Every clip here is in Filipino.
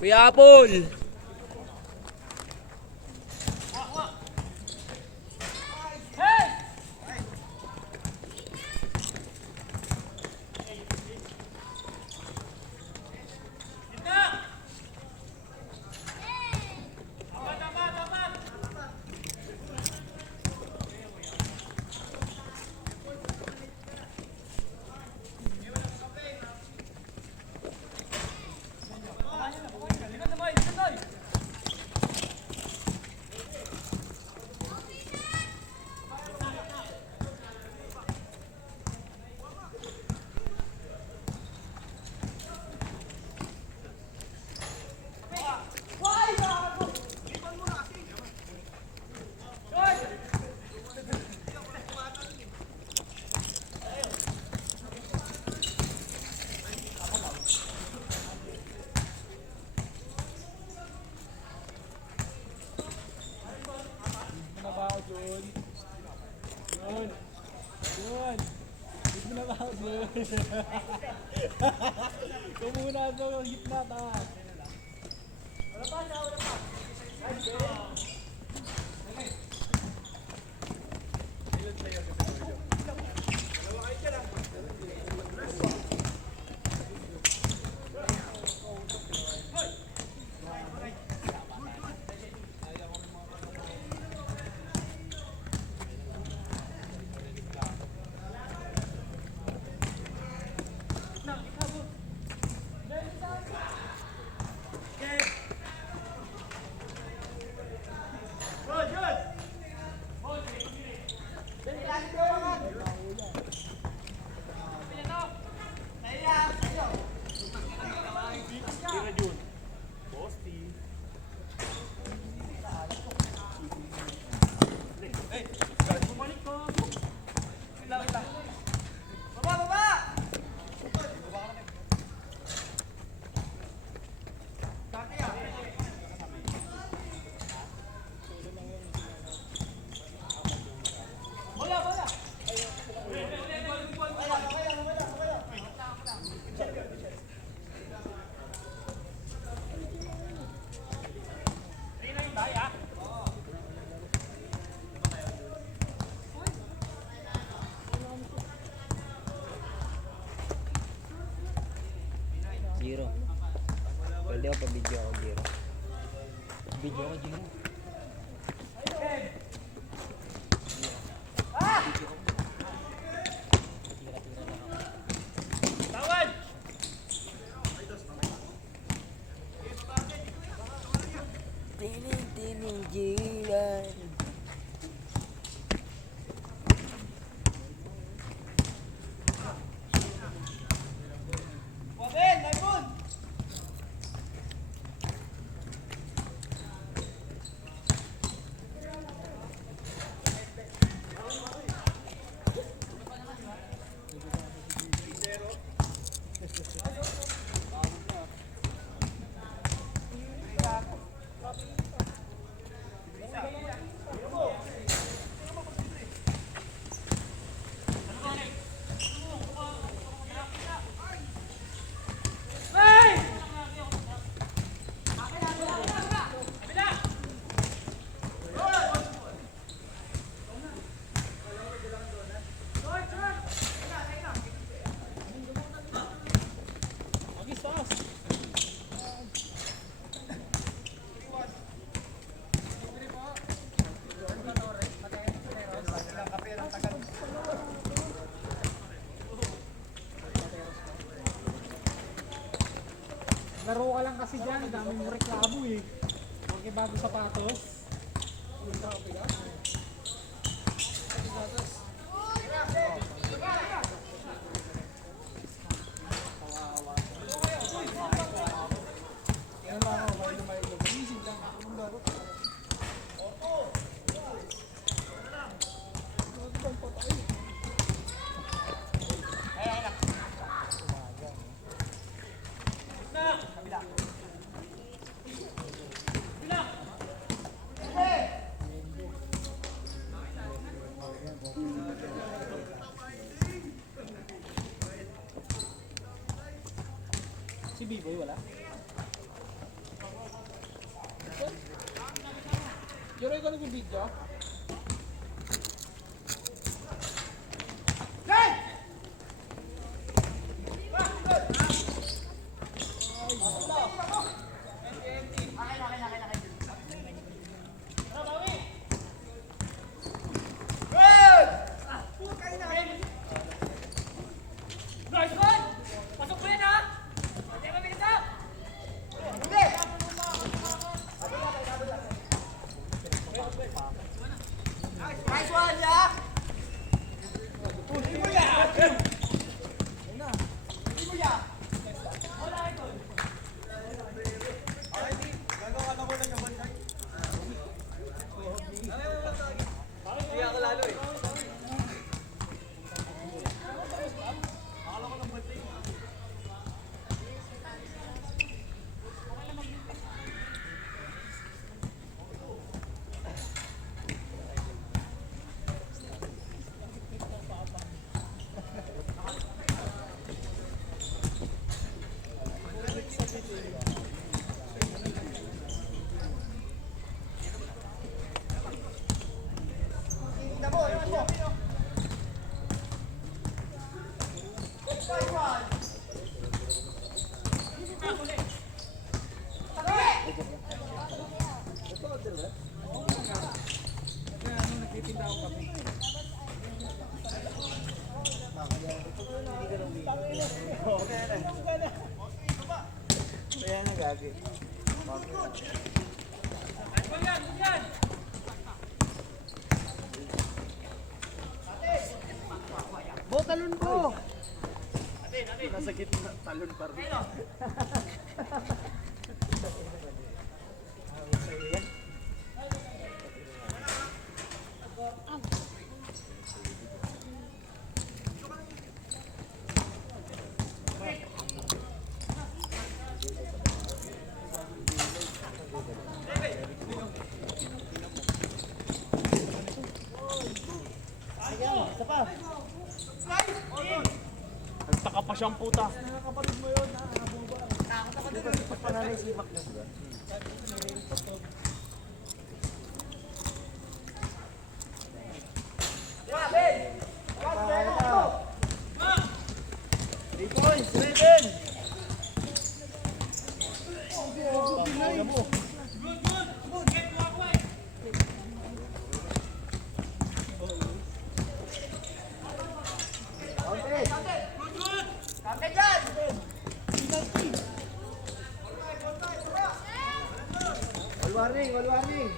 Kuya Apple! Kumuna ito yung gitna ta. Giro. Pwede ako pa-video ako, Giro. Video ako, Giro. Tining jiran. Laro ka lang kasi dyan, dami mo reklamo eh. Porque bago sapatos. Si Biboy wala? Pero ikaw nag-video? Kaya nagagi. Bo, talon ko! Nasa gitna, talon pa rin. Isa pa. Nagtaka pa siyang puta. Nakakapatid mo yun, ha? Pananay si Mac na ba? Three points, Raven! Wall warning!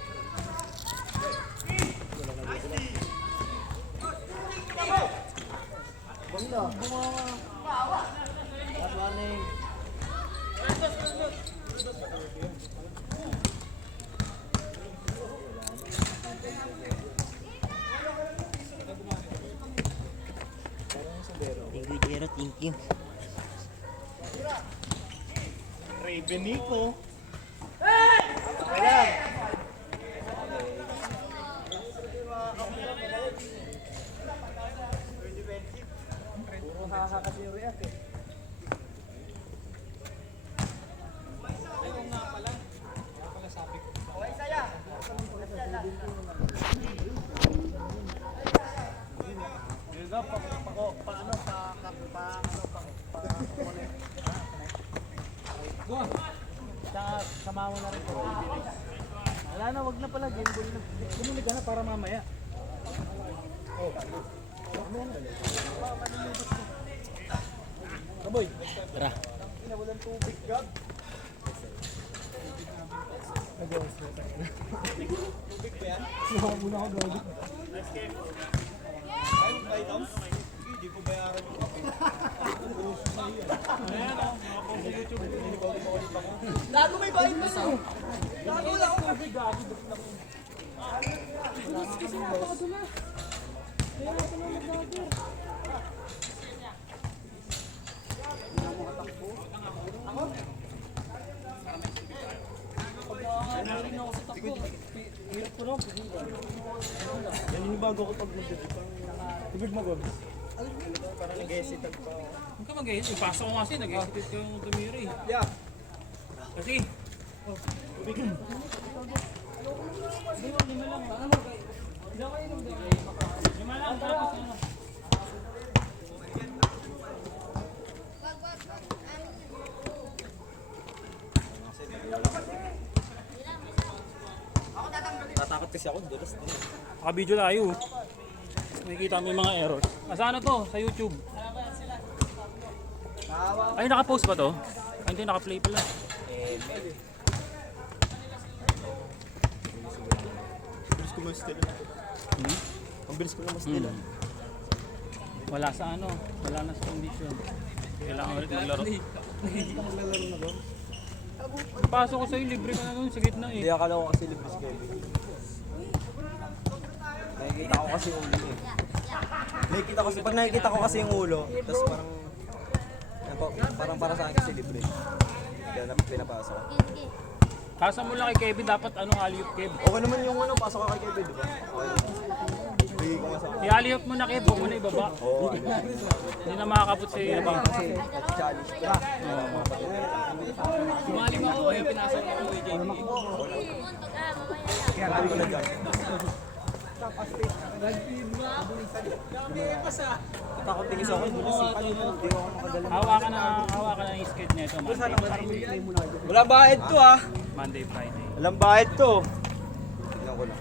Bangla. Wall warning! Thank you, Jero. Thank you. Raven Nico. Wala. Puro haha kasi yung react eh. Ayun nga pala. Kaya pala sabi ko. Go! Sama mo na rin po. Wala na, wag na pala. Game ball na. Bumili ka na para mamaya. Kaboy. Tara. Walang tubig, Gab. Tubig ba yan? Sinawa muna ako, Gab. Ay, items? Hindi ko bayaran yung kape. Ayan o, mga po sa YouTube. Lago may bayad na sa'yo. Lago lang ako. Gago, ba't lang. Kasi napakadula. Kaya ako lang nag-gago. Hirap ko lang. Yan yung bago ko pag nag-dito. Tubig mo, Gob. Parang nag-hesitate pa. Huwag ka mag-hesitate. Ipasok ko kasi, nag-hesitate ka yung tumira eh. Yeah. Kasi, Tatakot kasi ako, dulas din. Naka-video tayo. Nakikita mo yung mga errors. Sa ano to? Sa YouTube. Ay, naka-post ba to? Ay, hindi, naka-play pala. Bilis ko mas stila. Ang bilis ko na mas stila. Wala sa ano, wala na sa condition. Kailangan ulit maglaro. Pasok ko sa'yo, libre ka na nun, sa gitna Hindi, eh. akala ko kasi libre si Kevin. Nakikita ko kasi yung ulo eh. Pag nakikita ko kasi yung ulo, tapos parang para sa akin kasi libre. Kaya pinapasok. Kasa mo lang kay Kevin, dapat ano, alley-oop Kev. Okay naman yung ano, pasok ka kay Kevin, di ba? Okay. Bigay ko nga sa akin. I-alley-oop mo na Kev, huwag mo na ibaba. Oo, Hindi na makakapot sa iyo. challenge ka. Sumali mo ako, kaya pinasok ko kay JB. Kaya sabi ko na dyan. Takot tingis ako, hindi ako makadala. Hawakan na yung skate nito, Wala bayad to ah. Monday, Friday. Walang bayad to. Tignan ko lang.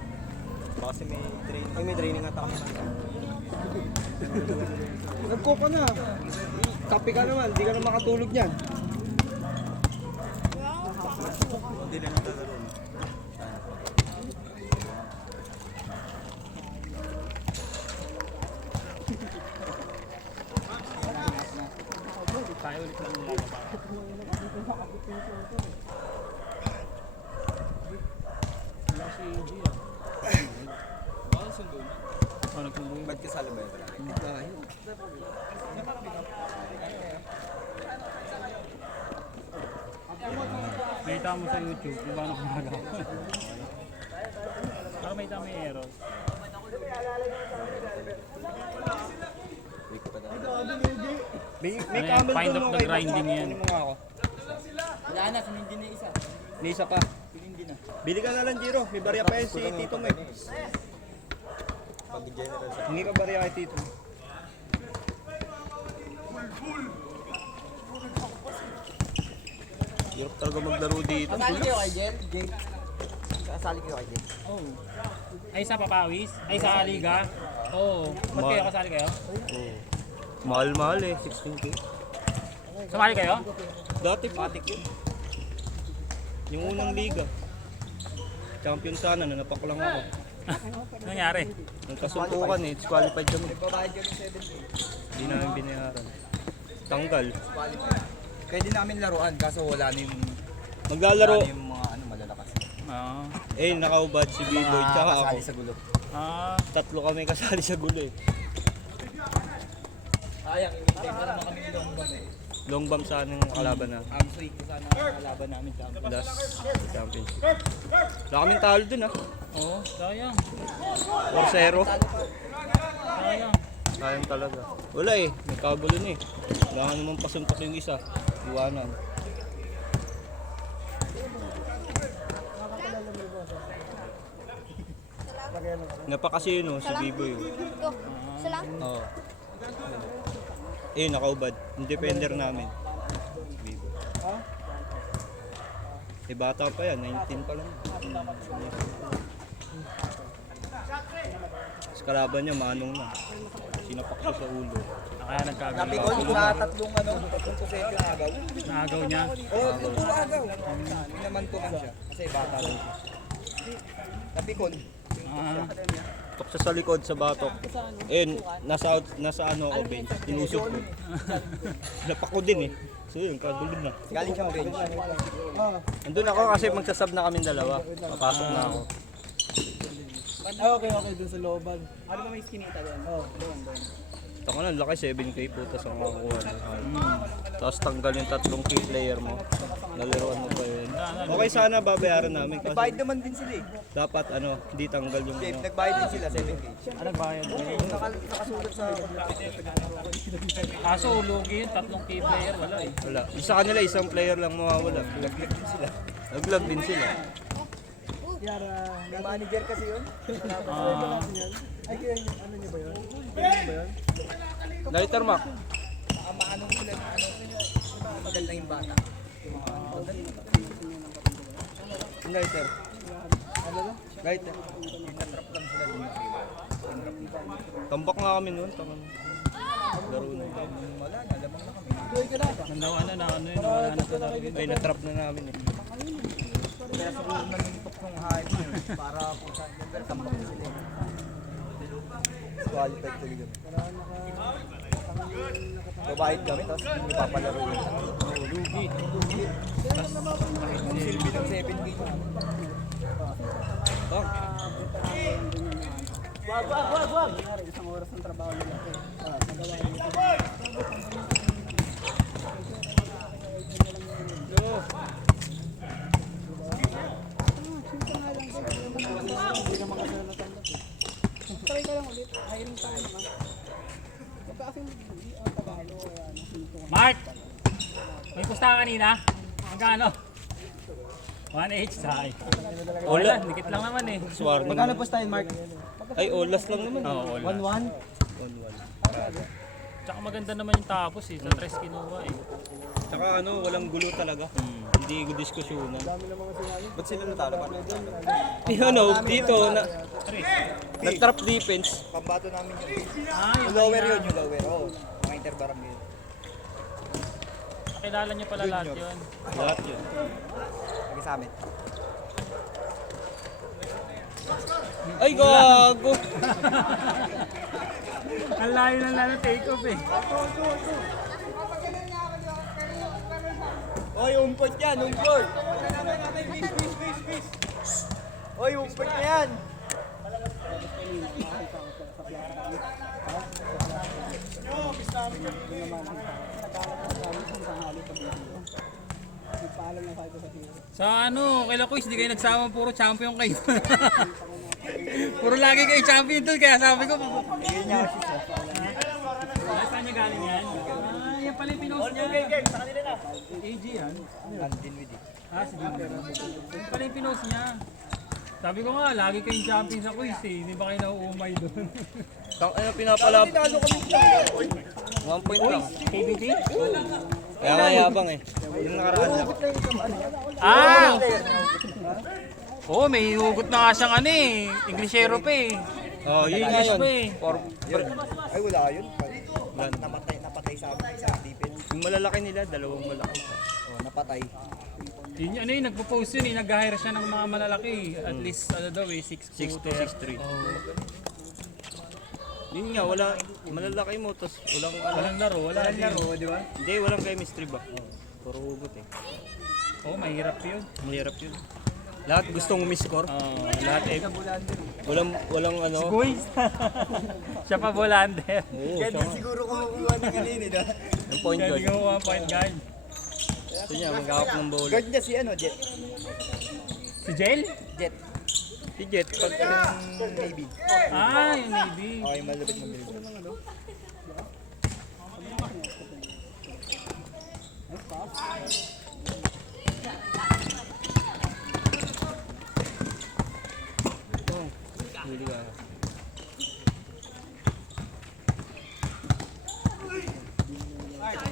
Baka kasi may training ata kami. Nagko ka na. Kape ka naman, hindi ka na makatulog niyan. Hindi na naglalaro na. Tayo ulit lang nila. Wala si AJ ah. Baka sundo na. Oh, nagsundo yun. Ba't kasali ba yun? Makita mo sa YouTube kung paano kumagawa. Para may tama yung error. May Ano yan? camel Find doon of mo the kay grinding Papa. yan. Kunin mo nga ako. Wala na, sumindi na isa. May isa pa. Sumindi na. Bili ka na lang, Jiro. May barya pa yan si Tito mo eh. Hindi ka barya kay Tito. Hirap talaga maglaro dito. Kasali kayo kay Jen? Kasali kayo kay Jen? Oh. Ay sa papawis? Ay sa liga? Oo. Ba't kayo kasali kayo? Mahal-mahal eh, 16K. Sumali kayo? Dati patik yun. Yung unang liga. Champion sana, nanapak lang ako. Ano nangyari? Ang kasuntukan eh, disqualified kami. Nagbabayad yun ng 7K. Hindi namin binayaran. Tanggal. Pwede namin laruan, kaso wala na yung, Maglalaro. yung mga ano, malalakas. Ah. Eh, nakaubad si B-Boy tsaka ako. Kasali sa gulo. Ah. Tatlo kami kasali sa gulo eh. Sayang, inintay mo naman kami long bomb eh. Long bomb sana yung kalaban na. Sweet ko sana kalaban namin sa Last championship. Wala kaming talo dun ah. Oo, sayang. 4-0. Sayang. Sayang talaga. Wala eh, nagkagulo na eh. Wala ka naman pasuntok yung isa. Iwanan. Napakasino si Biboy. Salam. Oo. Eh, nakaubad. Yung defender namin. Biboy. Eh, bata pa yan. 19 pa lang. Sa kalaban niya, manong na. Sinapak siya sa ulo. Kaya nagkagalaw. Napikon sa tatlong kusete yung agaw. Naagaw niya. Oo, puro agaw. Hindi naman tuman siya. Kasi bata lang siya. Napikon. Ah. Tok siya sa likod sa batok. Eh, nasa ano ako bench. Tinusok ko. Napak ko din eh. So yun, kagulo na. Galing siyang bench. Andun ako kasi magsasab na kami dalawa. Papasok na ako. Okay, dun sa looban. Ano ba may skinita doon? Oo, doon. Taka na, laki 7K po, tapos ang makakuha na. Tapos tanggal yung tatlong key player mo. Nalaroan mo pa yun. Okay sana babayaran namin Nagbayad kasi naman din sila eh. dapat ano, hindi tanggal yung ano. Nagbayad din sila, 7K. Ano bayad? Nakasulat sa... Kaso lugi yun, tatlong key player, wala eh. Wala. Sa kanila isang player lang mawawala. Naglag din sila. Naglag din sila. May manager kasi yun. Ay, kaya ano niyo ba yun? Lighter, Mac. Maanong sila na ano. Maganda yung bata. Lighter. Lighter. Natrap lang sila dun. Tambak nga kami noon. Laro na yun. Wala, nalamang na kami. Wala na talaga. Ay, natrap na namin eh. Kaya siguro nanuntok ng hype na yun. Para kung saan pero tambak na sila. Qualified talaga. Babayad kami, tapos hindi papalaro yun. Lugi. Ang silbi ng 7 gate. Oh. Wag! Isang oras ng trabaho nila. Try ka lang ulit. Hiring tayo naman. Pagka kasi ang Tagalog, kaya ano, Mark! May pusta ka kanina? Magkano? 1H sa akin. Wala, dikit lang naman eh. Swarm. Magkano po tayo, Mark? Ay, olas lang naman. Oo, wala. 1-1? 1-1. Tsaka maganda naman yung tapos eh. Sa tres kinuha eh. Tsaka ano, walang gulo talaga. Hindi ko diskusyonan. Ba't sila natalo pa? Ano, dito, nag-trap defense. Pambato namin yun. Yung Lower yun, yung lower. Oo, mga interbarang yun. Kilala niyo pala lahat yun. Lahat yun. Lagi sa amin. Ay, gago! Ang layo ng lalo take off eh. Oy, umpot yan, umpot! Oy, umpot na yan! Sa ano, kay Lakoy, hindi kayo nagsama, puro champion kayo. Puro lagi kayo champion doon, kaya sabi ko, saan niya galing yan? Ah, yan pala yung pinost niya. AG yan? Landin with it. Ah, sige. Yan pala yung pinost niya. Sabi ko nga, lagi kayong champion sa quiz eh. Hindi ba kayo nauumay doon? Tang ano pinapalap? Tinalo kami siya. 1 point lang. KBT? Kaya mayabang eh. Yung nakaraan lang. Ah! Oo, may hugot na nga siyang ano eh. Englishero pa eh. Oh, yun nga English yun. pa eh. Ay, wala yun. Napatay sa amin sa defense. Yung malalaki nila, dalawang malaki. Oh, napatay. Yun ano eh, nagpo-post yun eh. Nag-hire siya ng mga malalaki. At least ano daw eh, 6 6'2", 6'3". Yun nga, wala, malalaki mo, tapos walang ano. Walang laro, wala din. di ba? Hindi, walang chemistry ba? Puro hugot eh. Oo, mahirap yun. Mahirap yun. Lahat gustong umiscore. Lahat eh. Walang ano. Guys! Siya pa bolander. Oo, Kaya di siguro kumukuha ng kanina, no? yung point Kaya guard. di ka makuha point guard. Gusto niya, maghahap ng bola. Guard niya si ano, Jet. Si Jail? Jet. Si Jet, pag Yung Navy. Ah, yung Navy. Okay, malapit ng build. huli ka.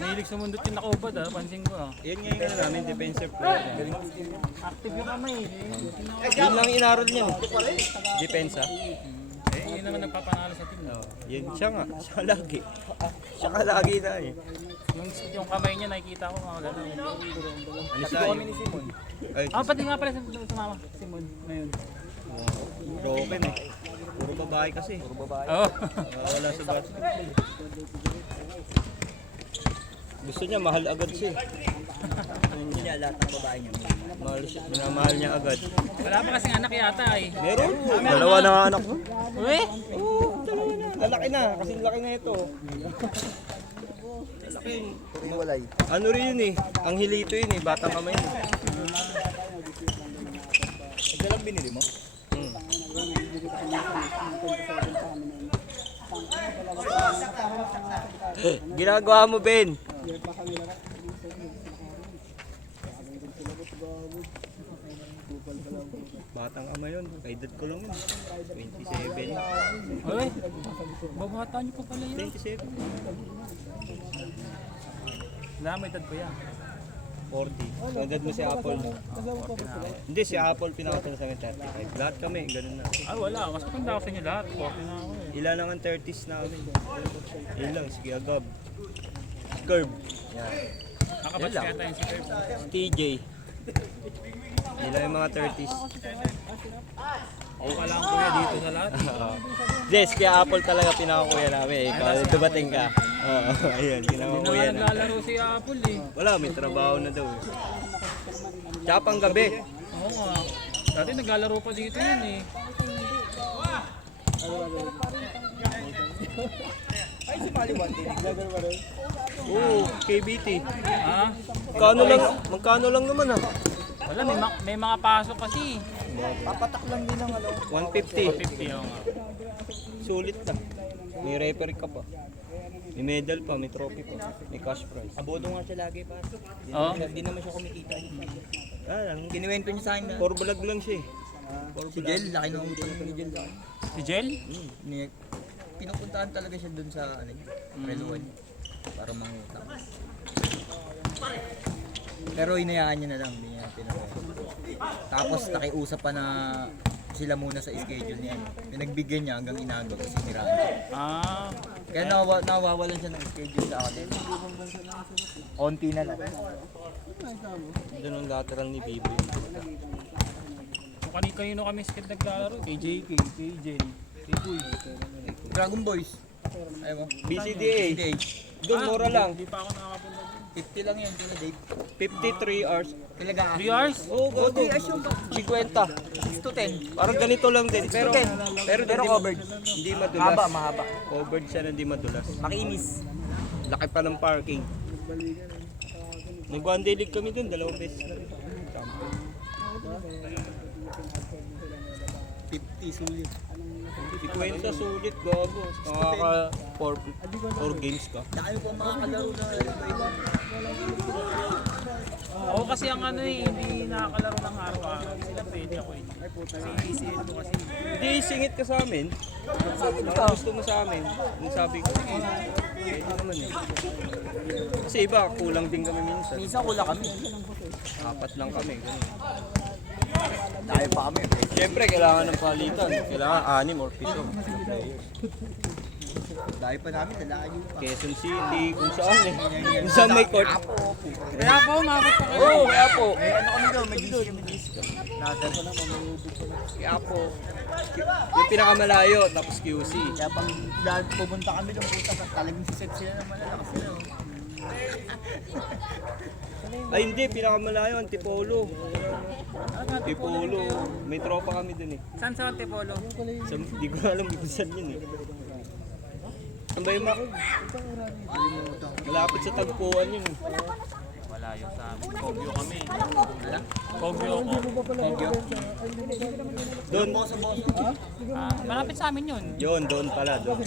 Mahilig sumundot yung nakubad ah, pansin ko ah. Yan nga yung ano namin, defensive player. Active yung kamay. Yun lang inaral niya. Depensa. Eh, yun naman nagpapanalo sa team. Oh, yun siya nga. Siya lagi. Siya ka lagi na eh. Yung kamay niya nakikita ko mga gano'n. Ano siya Kami ni Simon. Ay, Ah, pati nga pala sa mama, si Mon, ngayon. broken eh. Puro babae kasi. Puro babae. Oo. Wala sa basketball. Gusto niya, mahal agad siya. Hindi niya lahat ng babae niya. Mahal siya, minamahal niya agad. Wala pa kasing anak yata eh. Meron. Dalawa na nga anak mo. Uy! Oo, dalawa na. Lalaki na, kasi laki na ito. Lalaki. Iwalay. Ano rin yun eh, ang hilito yun eh, batang kamay yun. Ito lang binili mo? Hmm. Ginagawa mo, Ben? Batang ama yun. Kaedad ko lang yun. 27. Ay, babata niyo pa pala yun. 27. Wala, may edad pa yan. 40. Kaedad mo si Apple. Hindi, si Apple pinakatala sa akin 35. Lahat kami, ganun na. Ay, wala. Mas maganda ako sa inyo lahat. 40 na ako eh. Ilan lang ang 30s namin. Yun lang, sige agab. Curve. Yan. Nakabats Yan lang. kaya tayo si Kirby. TJ. Yun lang yung mga 30s. Ako ka lang kuya dito sa lahat. Jess, kaya Apple talaga pinakakuya namin. Ikaw, dumating ka. Oo, ayun, Hindi na pinakakuya nga na. naglalaro si Apple eh. Wala, may trabaho na daw eh. Tsaka pang gabi. Oo nga. Dati naglalaro pa dito yun eh. Ay, si Maliwan din. Vlogger ba rin? Oo, KBT. Ha? Magkano lang naman ah. Wala, may mga pasok kasi. Papatak lang din ng 150. 50 ako nga. Sulit na. May referee ka pa. May medal pa, may trophy pa, may cash prize. Abodo nga siya lagi pa. Oo. Hindi naman siya kumikita. Lang. Kinuwento niya sa akin na. For vlog lang siya eh. Si Jel, laki ng utang ni Jel. Si Jel? Pinupuntahan talaga siya dun sa ano, Reluan para mangutang. Pero inayaan niya na lang, hindi niya pinabayaan. Tapos nakiusap pa na sila muna sa schedule niya. Pinagbigyan niya hanggang inaga kasi niraan siya. Ah. Kaya nawawalan siya ng schedule sa akin. Konti na lang. Doon ang lateral ni Bibo. So, kanino kami skid naglalaro? Kay JK, kay Jel, kay Kuy. Dragon Boys. Ayaw mo? BCDA. Day. Doon, mura lang. Hindi pa ako nakakapunta doon. 50 lang yan, sila Dave. 53 hours. Talaga. 3 hours? Oo, Oh, gago. 3 hours yung 50. 6 to 10. Parang ganito lang din. Pero Pero covered. Hindi madulas. Mahaba, mahaba. Covered siya na hindi madulas. Makinis. Laki pa ng parking. Nag-one day league kami dun, 2 beses na rin. Champion. 50, sulit. 50 sulit, gago. Nakaka 4 games ka. Dahil po mga kalaro na iba-iba. Ako kasi ang ano eh, hindi nakakalaro ng araw-araw. Sila pwede ako eh. Kasi ECL ko kasi. Hindi, singit ka sa amin. Baka gusto mo sa amin. Yung sabi ko, pwede naman eh. Kasi iba, kulang din kami minsan. Minsan kulang kami. 4 lang kami. Ganun. Dahil pa kami. Siyempre, kailangan ng palitan. Kailangan 6 or 7. Dahil pa namin, nalayo pa. Quezon City, kung saan eh. Kung saan may court. Kaya po, umabot pa kayo. Oo, kaya po. Eh, ano kami daw, may disc kami disc. Kaya po. Yung pinakamalayo, tapos QC. Kaya pag lahat pupunta kami doon, puta sa talagang siset sila ng malalakas sila. oh. Ay hindi, pinakamalayo, Antipolo. Antipolo. May tropa kami dun eh. Saan sa Antipolo? Di ko alam kung saan yun eh. Ang ba yung mako? Malapit sa tagpuan yun eh. Malayo sa amin. Kogyo kami. Kogyo ako. Doon. Malapit sa amin yun. Yun, doon pala. Doon.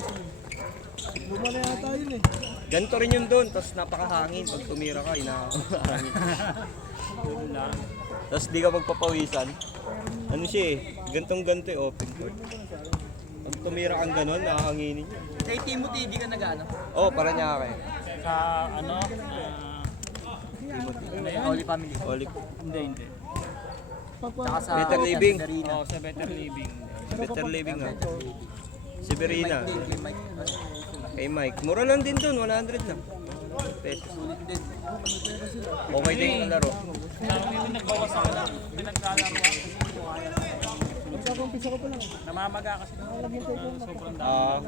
Ganito rin yun doon, tapos napakahangin. Pag tumira ka, inahangin. Tapos di ka magpapawisan. Ano siya eh, ganto eh, open court. Pag tumira kang ganon, nakahanginin yun. Kay Timothy, di ka nag-ano? Oh, para niya ka eh. Sa ano? Ano yan? Holy Family. Olive. Hindi. Tsaka sa Better Living. Severina. Oo, sa Better Living. Better living nga. Severina. Kay Mike. Kay Mike. Mura lang din doon, 100 lang. Pesos. Sulit din. Okay din yung laro. May nagbawas ako lang. Pinaglalaro ako. Namamaga kasi sobrang dami.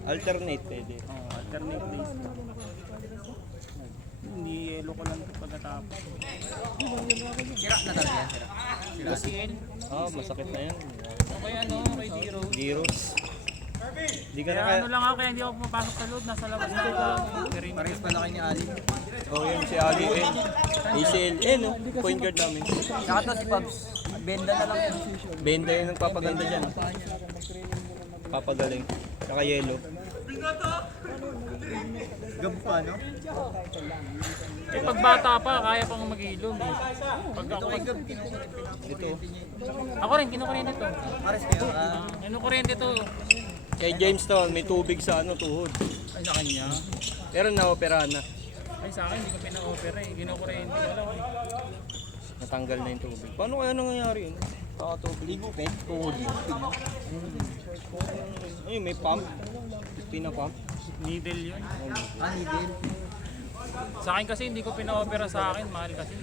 Alternate pwede. Alternate days. Hindi yelo ko lang pagkatapos. Sira na talaga yan, sira. UCL. Masakit na yan. Okay ano, kay Diro. Zeros. Di ka Kaya na ano lang ako, kaya hindi ako pumapasok sa loob. Nasa labas na ako. Parehas pala kayo ni Ali. Oh, yun si Ali N. ACL. No? Point guard namin. Tsaka to si Pabs. Benda na lang yan. Benda yung nagpapaganda dyan. Papagaling. Saka yellow. Gabo pa, no? Eh pag bata pa, kaya pang mag-ilom eh. Pag ako, Ito. ako rin, kinukurente to. Pares kayo. Kinukurente to. Kay James to, may tubig sa ano, tuhod. Ay sa kanya. Pero na-operahan na. Ay sa akin, hindi ko pina-opera eh. Kinukurente ko lang eh. Natanggal na yung tubig. Paano kaya nangyayari yun? Kakatubig. Ligupin. Tuhod. Ayun, may pump. Pina-pump. Needle yun. Needle. Sa akin kasi hindi ko pina-opera sa akin, mahal kasi.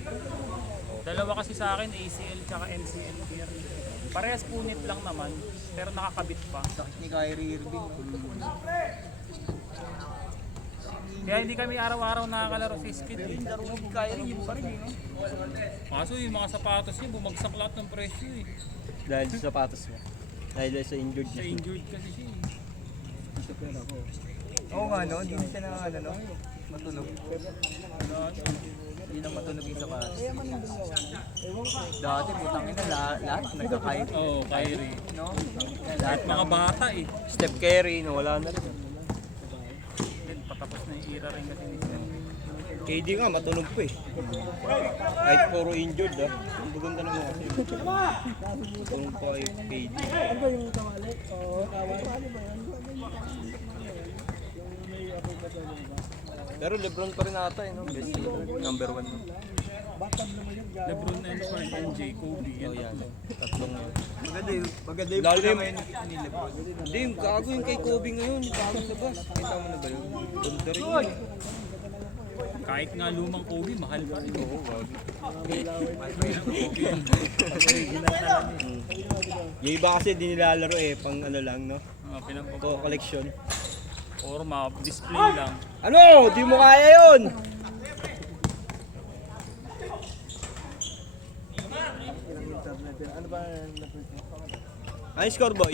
Dalawa kasi sa akin, ACL tsaka MCL here. Parehas punit lang naman, pero nakakabit pa. Sakit ni Kyrie Irving. Kaya hindi kami araw-araw nakakalaro sa speed eh. Kyrie yun pa rin eh. Kaso yung mga sapatos niya, bumagsak lahat ng presyo eh. Dahil sa sapatos mo. Dahil sa injured Sa niya. injured kasi siya eh. Oo nga no, hindi na siya na ano no, matunog. Hindi na matunog yung sapatos. Dati butang ina lahat nagka-Kyrie. Oo, Kyrie. No? Lahat mga bata eh. Steph Curry, nawala na rin. Then, patapos na yung era rin kasi ni Steph. KD nga, matunog pa eh. Kahit puro injured ah. Ang maganda naman kasi. Matunog pa kay KD. Ano ba yung kawali? Oo, kawali. Ano ba yan? Pero Lebron pa rin ata eh, no? Best number 1. No? Batang naman yun, guys. LeBron and MJ, Kobe. Oh, Yan. yan. Tatlong yun. Maganda yung Lalo programa yung- ni LeBron. Hindi, yung gago yung kay Kobe ngayon. Yung bagong labas. Kita mo na ba yun? Ganda rin yun. Kahit nga lumang Kobe, mahal pa rin. Oo, gago. Yung iba kasi di nilalaro eh, pang ano lang, no? Pinapagawa. Collection. Or ma-display lang. Ano? Di mo kaya yun! Ano ba? Ano score, boy?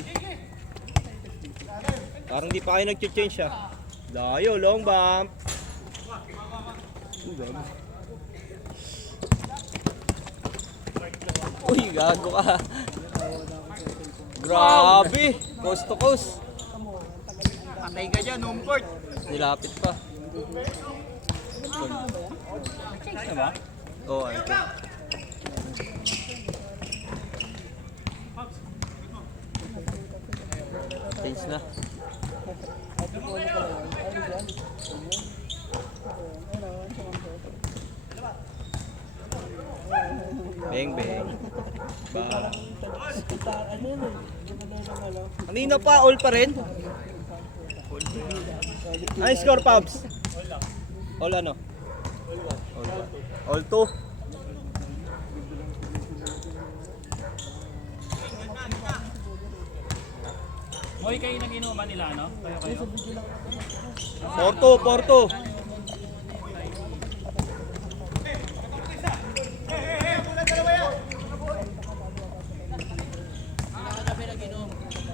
Parang di pa kayo nag-change ah. Layo, long bump. Uy, gago ka. Grabe! Coast to coast. Patay ka dyan, home court. Nilapit pa. Change na ba? Oo, ano to? Change na. Beng, beng. Ba. Ano yun eh? Kanina pa, all pa rin. Ano score, Pabs? All ano? All ba? All 2. Hoy, kayo nag-inuman nila, no? Kayo. 4-2, 4-2.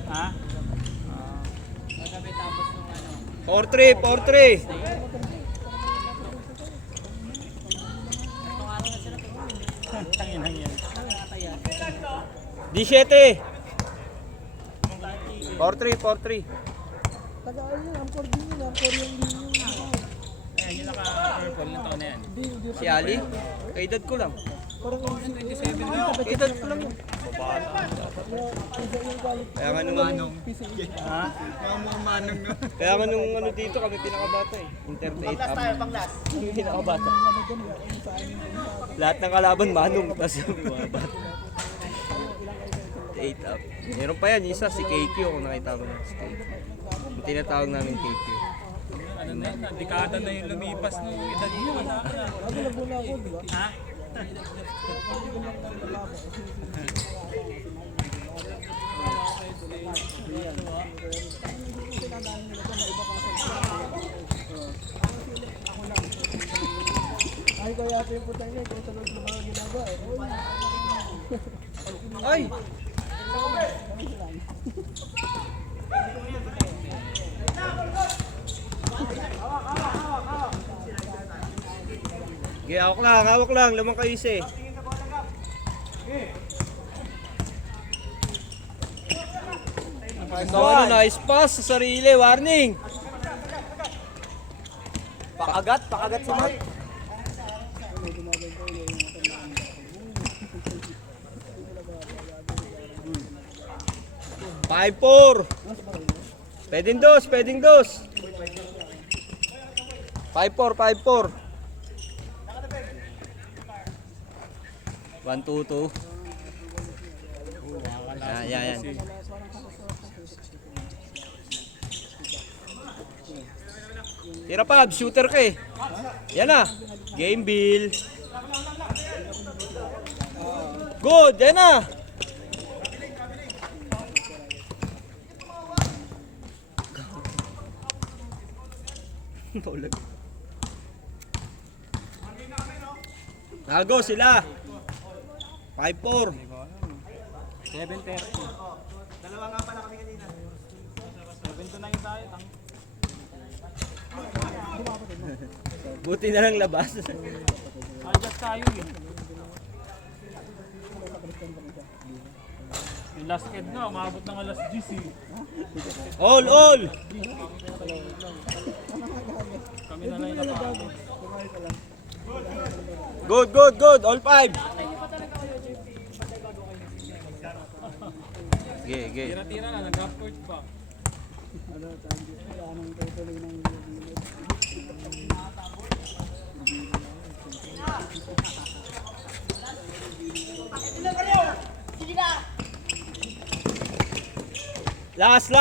Ha? 4-3, 4-3. Tangin lang yan. 17. 4-3, 4-3. Tagaan yun, Amcor din yun. Amcor yung din yun. Ayan, yung naka-purple na taon na yan. Hindi, hindi. Si Ali? Kaedad ko lang. Parang yung 27 na. Kaedad ko lang. yung quality. Kaya nga nung Ha? Mga manong no. Kaya nga nung ano dito kami pinakabata eh. Inter 8 up. Yung pinakabata. Lahat ng kalaban manong, tapos yung mga bata. 8 up. Meron pa yan, isa si KQ kung nakita mo na si KQ. Yung tinatawag namin KQ. Ano na yun, dekada na yung lumipas nung edad nyo. Nagulabo na ako, di ba? Ha? Ay, kaya ito yung putang niya. Kung sa loob ng mga ginagawa eh. Ay! Okay, hawak lang, lamang kayo isa eh. So ano, nice pass sa sarili, warning! Pakagat si Matt. 5-4. Pwedeng dos, pwedeng dos. 5-4, 5-4. 1-2-2. Yan. Tira pa, shooter ka eh. Yan na. Game bill. Good, yan na. Nago sila. 5-4. 7:30. Dalawa nga pala kami kanina. 7-9 tayo. Buti na lang labas. Adjust tayo eh. Yung last kid nga, umabot ng alas 10 eh. All. Kami na lang yung napakot. Good. All 5. Ge. Tira-tira na, nag-half court pa. Last.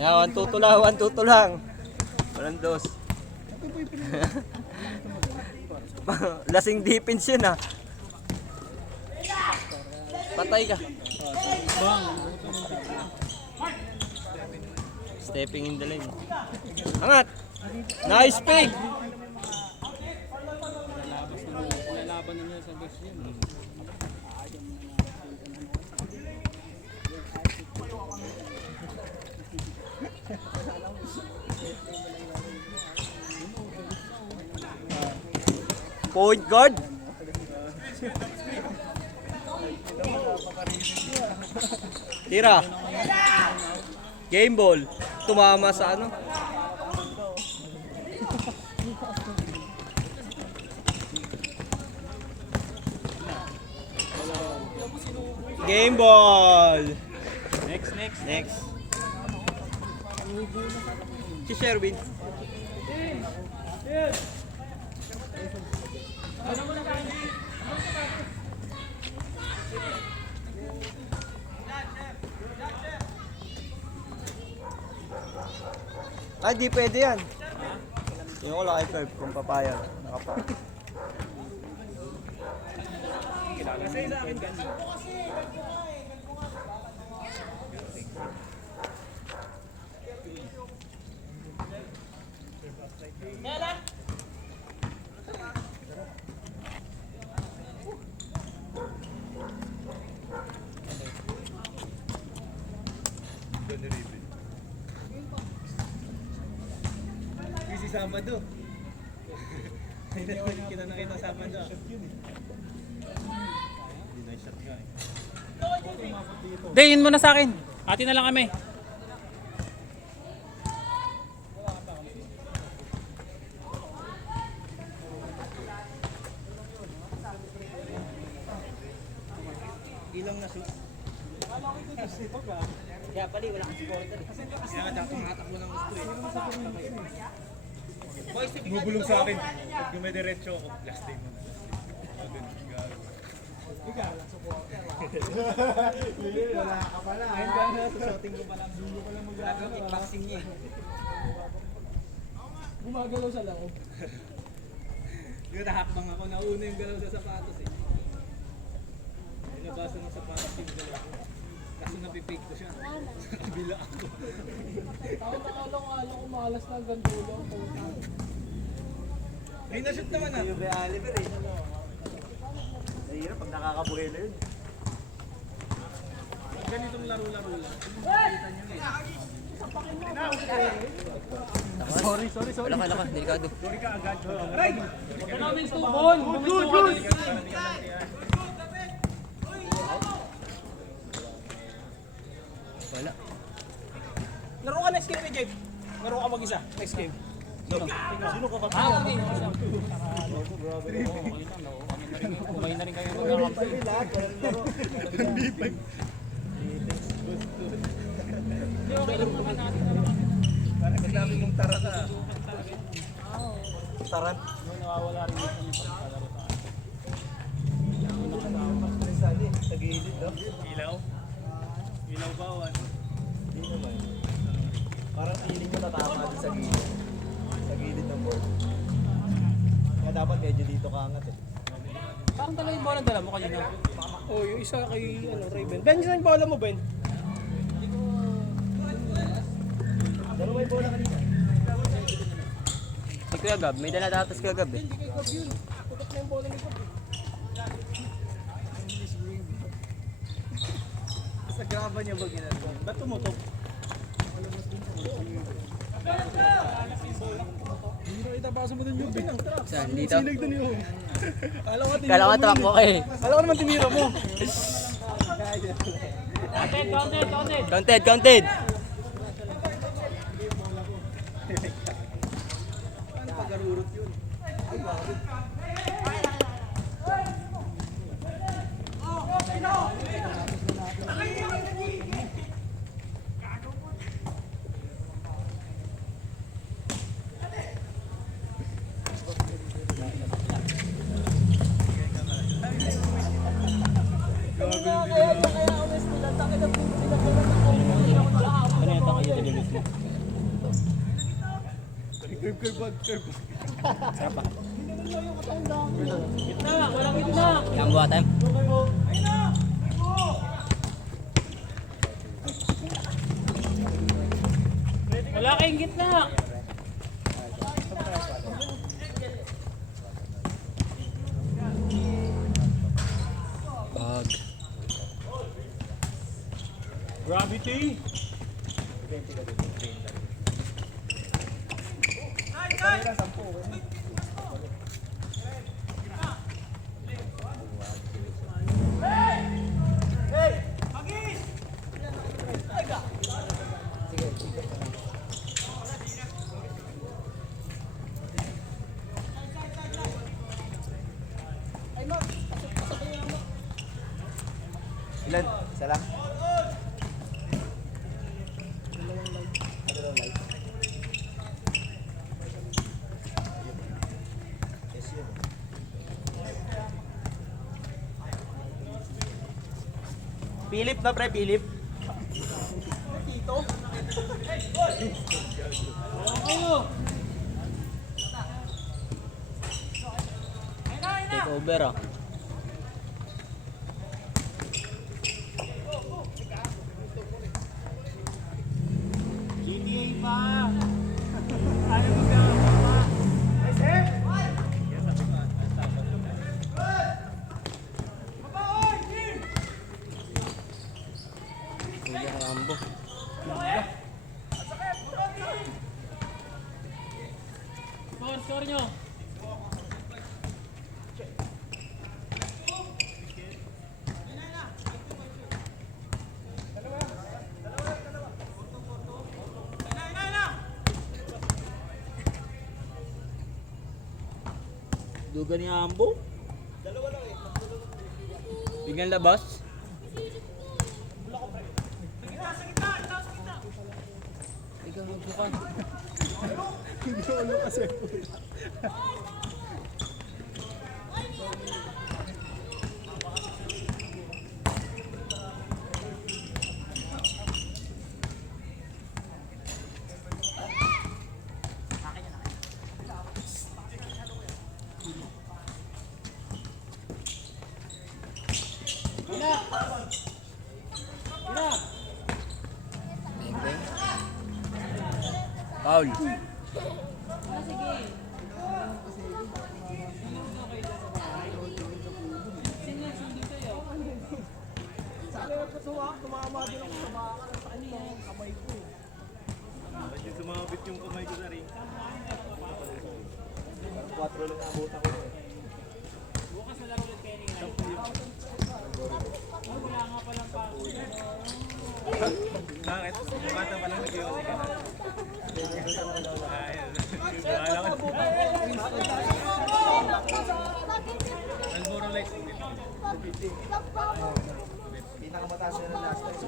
Yan, 1-2 lang. Walang dos. Lasing defense yun ah. Patay ka. Stepping in the lane. Angat. Nice pick. Lalaban na niya sa bus yun. Point guard. Tira. Game ball. Tumama sa ano? Game ball. Next. Si Sherwin. Ay, di pwede yan. Yung ko lang kay Ferb kung papayag. Nakapa. Sabado. Hindi kita nakita Sabado. Dayin mo na sa akin. Ati na lang kami. Ilang na shoot. Kaya pali wala kang score dali. Kaya nga tumatakbo ng gusto eh. Bubulong sa akin. Pag dumediretso ako, last time mo na. Wala ka pala. Ayun ka na, susuting ko pala. Dulo ko lang mag-aagaw. Kickboxing niya eh. Gumagalaw sa loob. Yung nahakbang ako, nauna yung galaw sa sapatos eh. Nilabasa ng sapatos yung galaw ko. Kaso napipake ko siya. Sa kabila ako. Ako nakalong-along umalas na hanggang dulo. May na-shoot naman ah. Yung Oliver eh. Nahihirap pag nakakabuhay na yun. Ganitong laro-laro lang. Sorry. Laka, delikado. Huwag ka namin stubon. Good. Wala. Laro ka next game, Jeff. Laro ka mag-isa. Next game. Sino ka kasi? Okay lang, kumain na rin kayo magkakape. Hindi, okay lang naman natin na naman. Ang dami mong tarata. Tarat? Nawawala rin dito yung pagkalaro sa akin. Sa gilid, no? Ilaw? Ilaw ba o ano? Hindi naman. Parang feeling mo natama din sa gilid. Sa gilid ng board. Kaya dapat medyo dito ka angat eh. Parang talaga yung bola dala mo kanina. Oh, yung isa kay ano, Raven. Ben, saan yung bola mo, Ben? Dalawa yung bola kanina. Si Kuya Gab, may dala datos Kuya Gab eh. Hindi kay Cobb yun. Putok na yung bola ni Cobb. Sa graba niya ba ginagawa? Ba't tumutok? Hindi na itapasa mo dun yung Ben. Saan? Dito? Sinig dun yun. Alam ko, Kala ko tumakbo ka eh. Alam ko naman tinira mo. Counted, counted! Ano yung takay yung delilit mo? Gitna! Walang gitna! Ilang buha time? Wala kayong gitna! Bag. Gravity! Ilan? Isa lang? Philip na pre, Philip. Take over ah. GTA pa! Ayaw mo gawin pa! Kuya Rambo. Score nyo! Duga ni Ambo. Bigyan labas. Ikaw magbukan. Foul. Tumama din ako sa baka sa kanya yung kamay ko. Medyo sumabit yung kamay ko sa ring. 4 lang nabutan ko eh. Bukas na lang ulit kayo ni Ray. Wala nga palang pa. Bakit? Bata pa lang nag-iossi ka na. Ayun. Alboro Light. Pinakamataas na ng last time.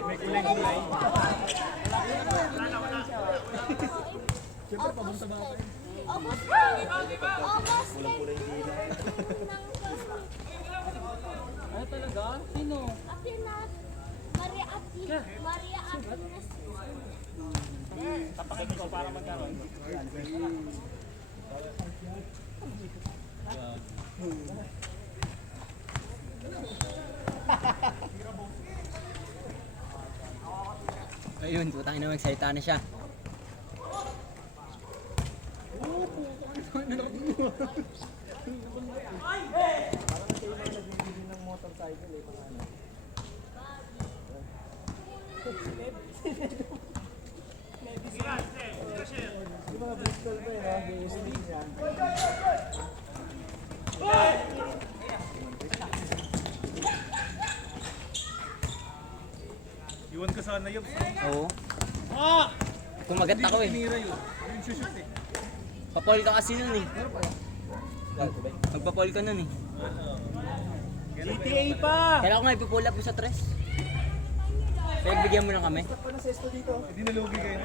May kulay-kulay. Ano talaga? Sino? Maria Aquinas. Tapakin ko para magkaroon. Ayun, putang ina, magsalita na siya. Iwan ka sana yun. Oo. Kumagat ako eh. Papol ka kasi nun eh. Magpapol ka nun eh. GTA pa! Kailangan ko nga ipupull up mo sa tres. Kaya bigyan mo na kami. Hindi nalugi kayo.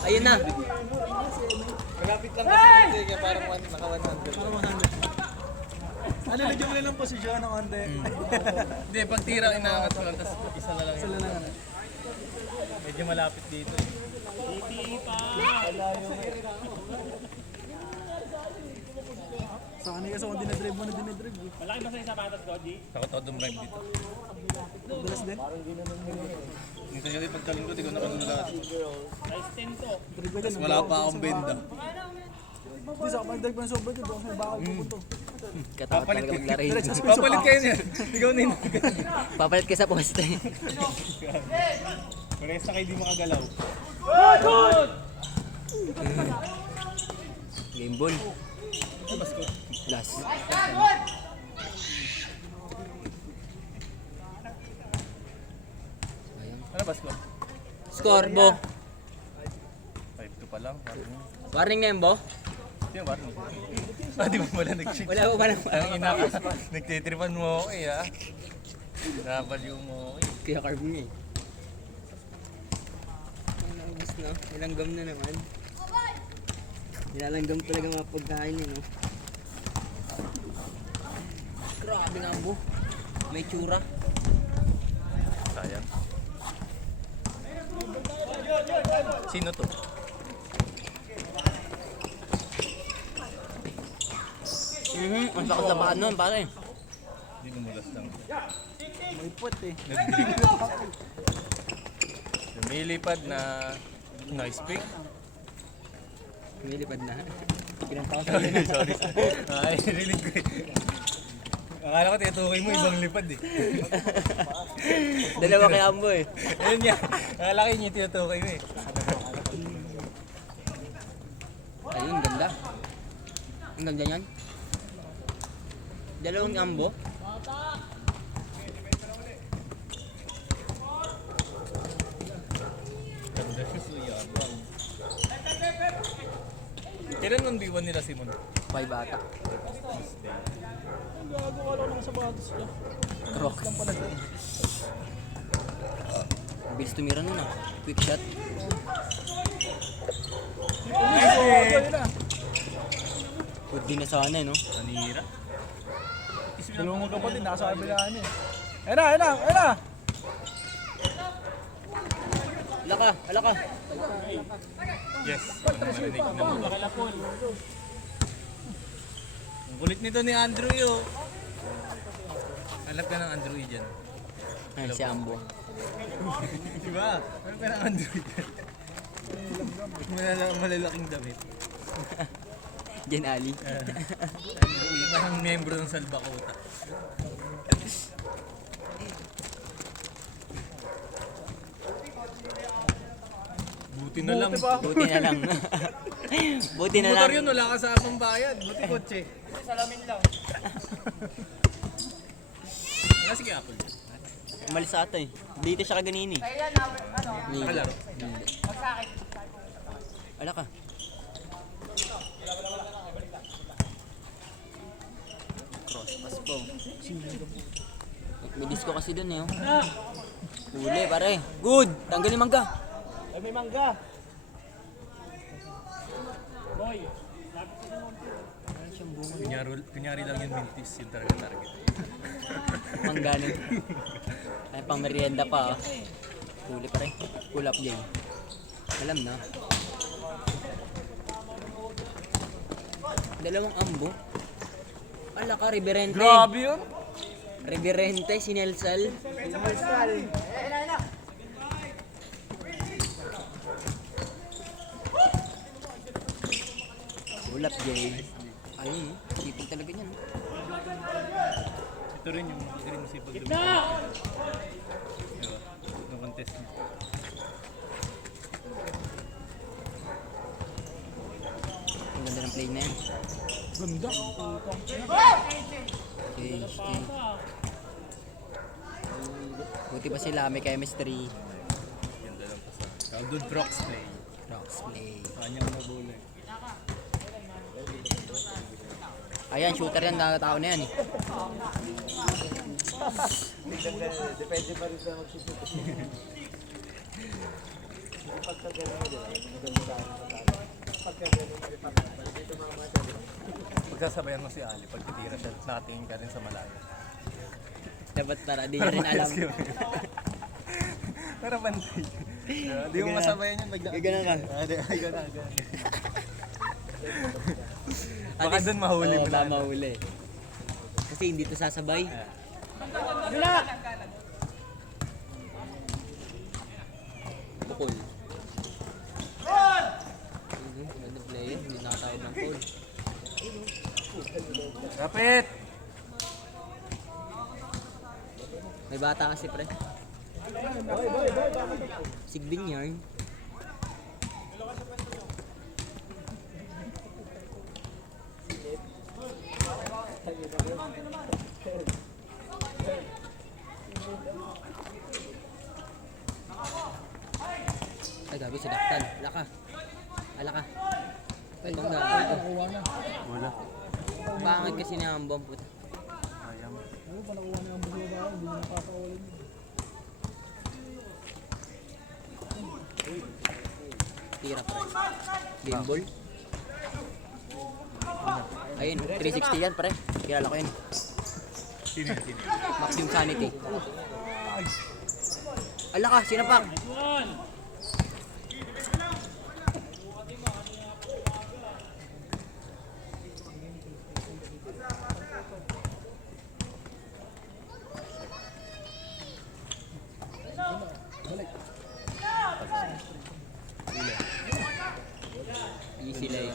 Ayun na. Malapit lang kasi kaya parang naka 100. Ano lagyan mo na lang posisyon ng onde? Hindi, pag tira inaangat ko lang, tapos isa na lang. Isa na lang. Medyo malapit dito. GTA pa! Sa kanila sa kung dinadrive mo na dinadrive. Malaki ba sa yung sapatos ko, G? Takot ako dumrive dito. Dulas din? Dito kasi pagkaling ko, di ko nakanula. Size 10 to. Tapos wala pa akong benda. Hindi sa kapag drive pa ng sobrang doon. May bakal pupunto. Katakot talaga maglaro yun. Papalit kayo niya. Ikaw na yun. Papalit ka sa poste. Parehas na kayo di makagalaw. Game ball. Last. Ano ba score? Score, Bo. 5-2 pa lang. Warning na yun, Bo. Sino ba? Di ba wala nag-cheat? Wala mo pa lang. Ang ina ka. Nagtitripan mo ako eh ha. Nabaliw mo ako eh. Kaya carb niya eh. Ay, naubos na. Nilanggam na naman. Nilalanggam talaga mga pagkain eh, no? Grabe nga, Bo. May tsura. Sayang. Sino to? Ang sakit sa paan nun, pare. Hindi lumulas lang. May put eh. Lumilipad na nice pick. Lumilipad na. Pinanta ko sa Sorry. Ay, rinig ko eh. Akala ko tinutukoy mo ibang lipad eh. Dalawa kay Ambo eh. Ayun niya. Akala ko yun yung tinutukoy mo eh. Ayun, ganda. Ang ganda niyan. Dalawang Ambo. Ganda siya suya. Kailan nung B1 nila Simon? 5 ata. Ang gago ka lang ng sapatos niya. Crocs. Bilis tumira nun ah. Quick shot. Good din na sana eh, no? Nanira. Dalawang magkapatid, nasa kabilaan eh. Ayun na, ayun na, ayun na! Ala ka. Yes. Marinig na mo. Ang kulit nito ni Andrew yo. Hanap ka ng Andrew dyan. Ay, si Ambo. Diba? Hanap ka ng Andrew dyan. Malalaking damit. Jen Ali. Andrew, parang membro ng Salbakuta. Buti na lang. Buti na lang. Buti na lang. Motor yun, wala ka sa atong bayad. Buti kotse. Salamin lang. Wala sige Apple. Umalis sa ato eh. Dito siya kaganini. Nakalaro. Ala ka. Cross pass po. May disco kasi dun eh. Oh. Huli pare. Good. Tanggalin mangga. Ay, may mangga. Kunyari lang yung mintis yung target. Mangga nun. Ay pang merienda pa. Oh. Huli pare. Pull up Jay. Alam na. Dalawang ambo. Ala ka, Reverente. Grabe yun. Reverente, sinelsal. Ulap, Jay. Ayun, sipag talaga niyan. Ito rin yung masipag lumipad. Diba? No contest niya. Ang ganda ng play na yan. Ganda. Okay. Buti pa sila, may chemistry. Ganda lang pa sa Good Prox play. Rocks play. Kanyang mabula. Ayan, shooter yan, tao na yan eh. Depende pa rin sa magsushoot. Pagkasabayan mo si Ali, pag titira siya, nakatingin ka rin sa malayo. Dapat para di niya rin alam. Para bantay. Di mo masabayan yun, Gagana ka. Gagana. Baka doon mahuli mo baka na. mahuli. Kasi hindi to sasabay. Bukol. Ganda play yun, hindi nakatawag ng foul. Kapit! May bata kasi pre. Sigbin yarn. Ay gabi si Daktan. Ala ka. Ala ka. Itong na. Nakuha na. Wala. Pangit kasi ni Ambong puta. Ayam. Ano pa nakuha na ang buhay ba? Hindi na nakakaulit. Tira pre. Game ball. Ayun, 360 yan pre. Kilala ko yun. Sino yan? Sino? Maximum Sanity. Ala ka, sinapak. Easy lang.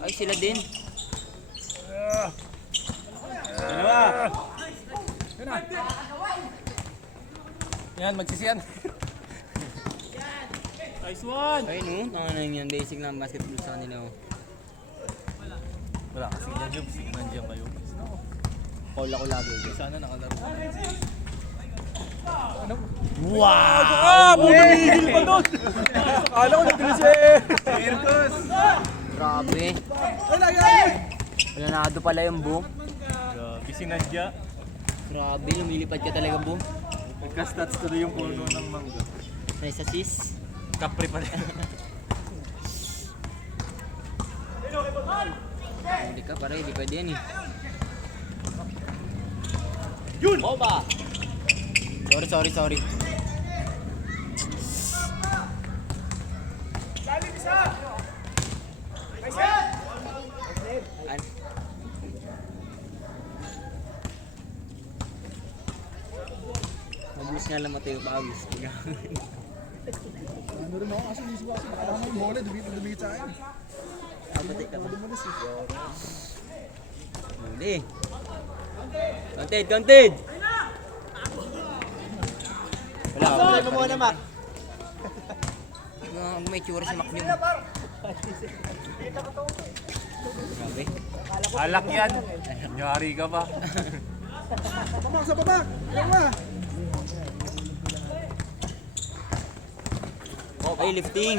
Ay, sila din. Yan, magsisiyan. Nice one! Ayun oh, ano yan, basic lang basketball sa kanila oh. Wala kasi nandiyan, nandiyan kayo. Call ako lagi. Sana nakalaro. Wow! Bumihil pa doon! Akala ko nagbilis eh! Circus! Grabe. Planado pala yung boom. Grabe si Nadia. Grabe, lumilipad ka talaga boom. Nagka-stats tuloy yung puno ng mangga. Nice assist. Kapre pa rin. Hindi ka pare, hindi pwede yan eh. Yun! Boba! Sorry. An Mabilis nga lang matayo pawis. Ano rin ako kasi nisip ako. Baka may bola, dumikit sa akin. Kapatik ka pa. Lumalis eh. Huli. Counted! Wala ka. Play mo muna, Mac. May tsura si Mac yun. Grabe. Alak yan. Nyari ka pa. Pamak sa baba. Dalawa. Ay, lifting.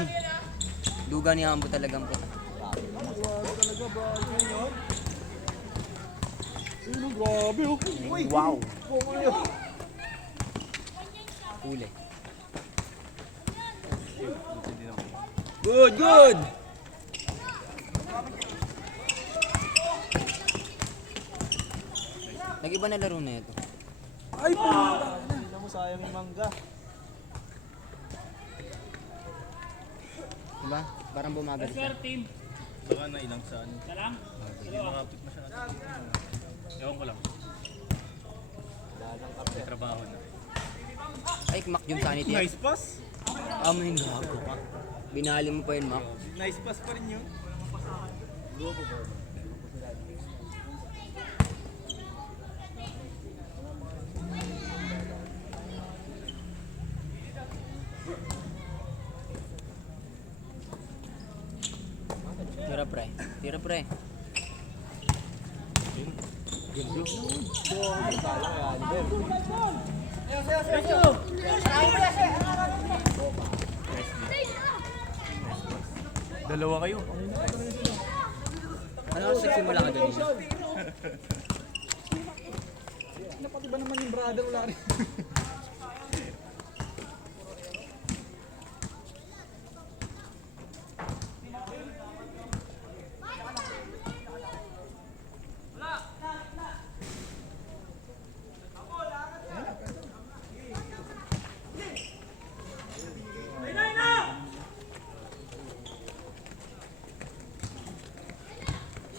Duga ni Hambo talagang po. Grabe oh. Uy. Wow. Huli. Good, good! Nag-iba na laro na ito. Ay po. Tignan mo, sayang yung mangga. Diba? Parang bumagal siya. Square team. Baka na ilang saan. Isa lang. Makapit masyado. Ewan ko lang. May trabaho na. Ay, Mac yung sanity. Nice pass. Mo yung gago ka. Binali mo pa yun, Mac. Nice pass pa rin yun. Tira pre. Tira pre. Dalawa kayo. Ano sa simula ka doon? Pati ba naman yung brother wala rin?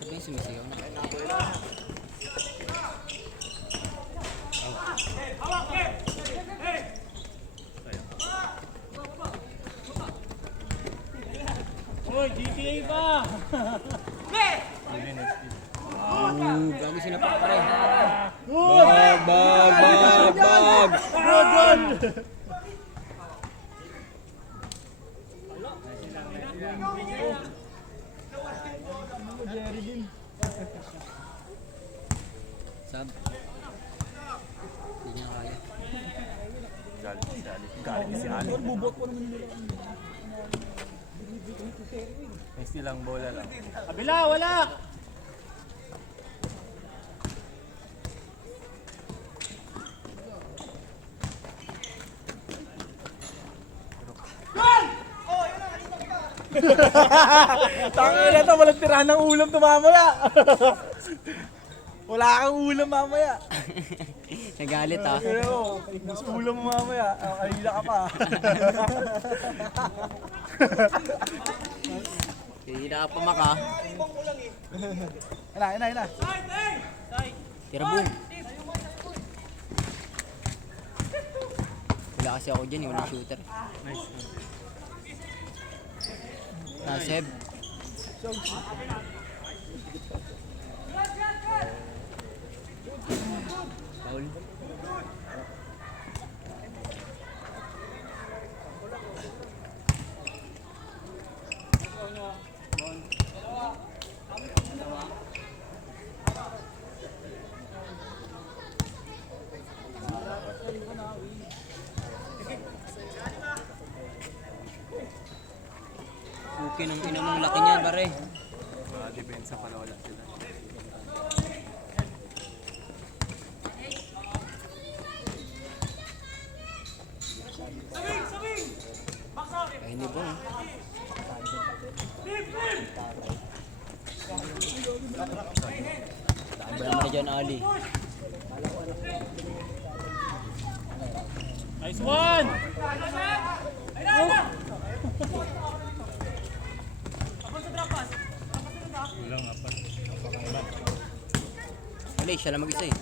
Sabi yung sumisigaw na. Uy, GTA pa! Gago sila pa pare. Bag! Sab. Hindi niya kaya. Galit si Ali. Bubot ko naman nila. May silang bola lang. Kabila, wala! Tangin na to, walang tirahan ng ulam to mamaya. Wala kang ulam mamaya. Nagalit ha. Pero, mas ulam mo mamaya. Kanina ka pa. Hindi na pa maka. Ina. Tira boom. Wala kasi ako dyan, walang shooter. Seb. Foul. Okay nung ina mong laki niyan, pare. Depensa pala wala sila. Ay, hindi po. Takbo naman na dyan, Ali. Nice one! Kulang apat. Ali, siya lang mag-isa eh.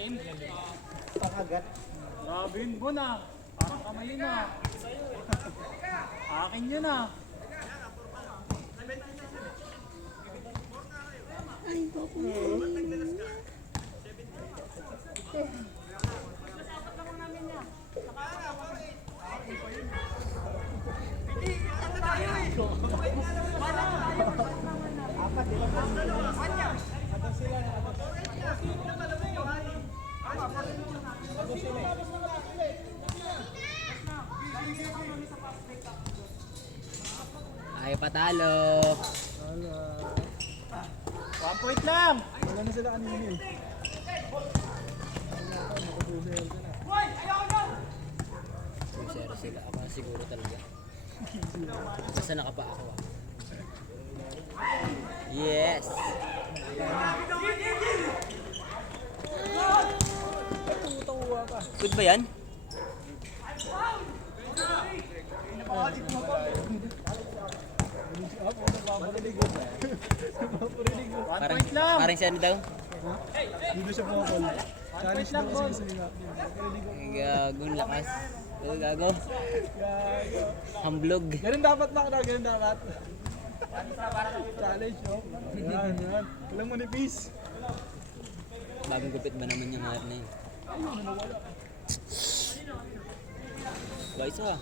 akin. Pakagat. Grabe yun, Bon ah. Parang kamay na. Akin yun ah. Ay, patalo. 1 point lang. Wala na sila kanina eh. Zero sila. Ako na siguro talaga. Basta nakapa ako ah. Yes! Good ba yan? Parang, parang siya ano daw? Dito siya pumapal. Challenge daw kasi sa higa. Gagong lakas. Gago. Hamblog. Ganun dapat Makna, ganun dapat. Challenge, no? Yan, yan. Walang manipis. Bagong gupit ba naman yung hair na yun? Ba isa?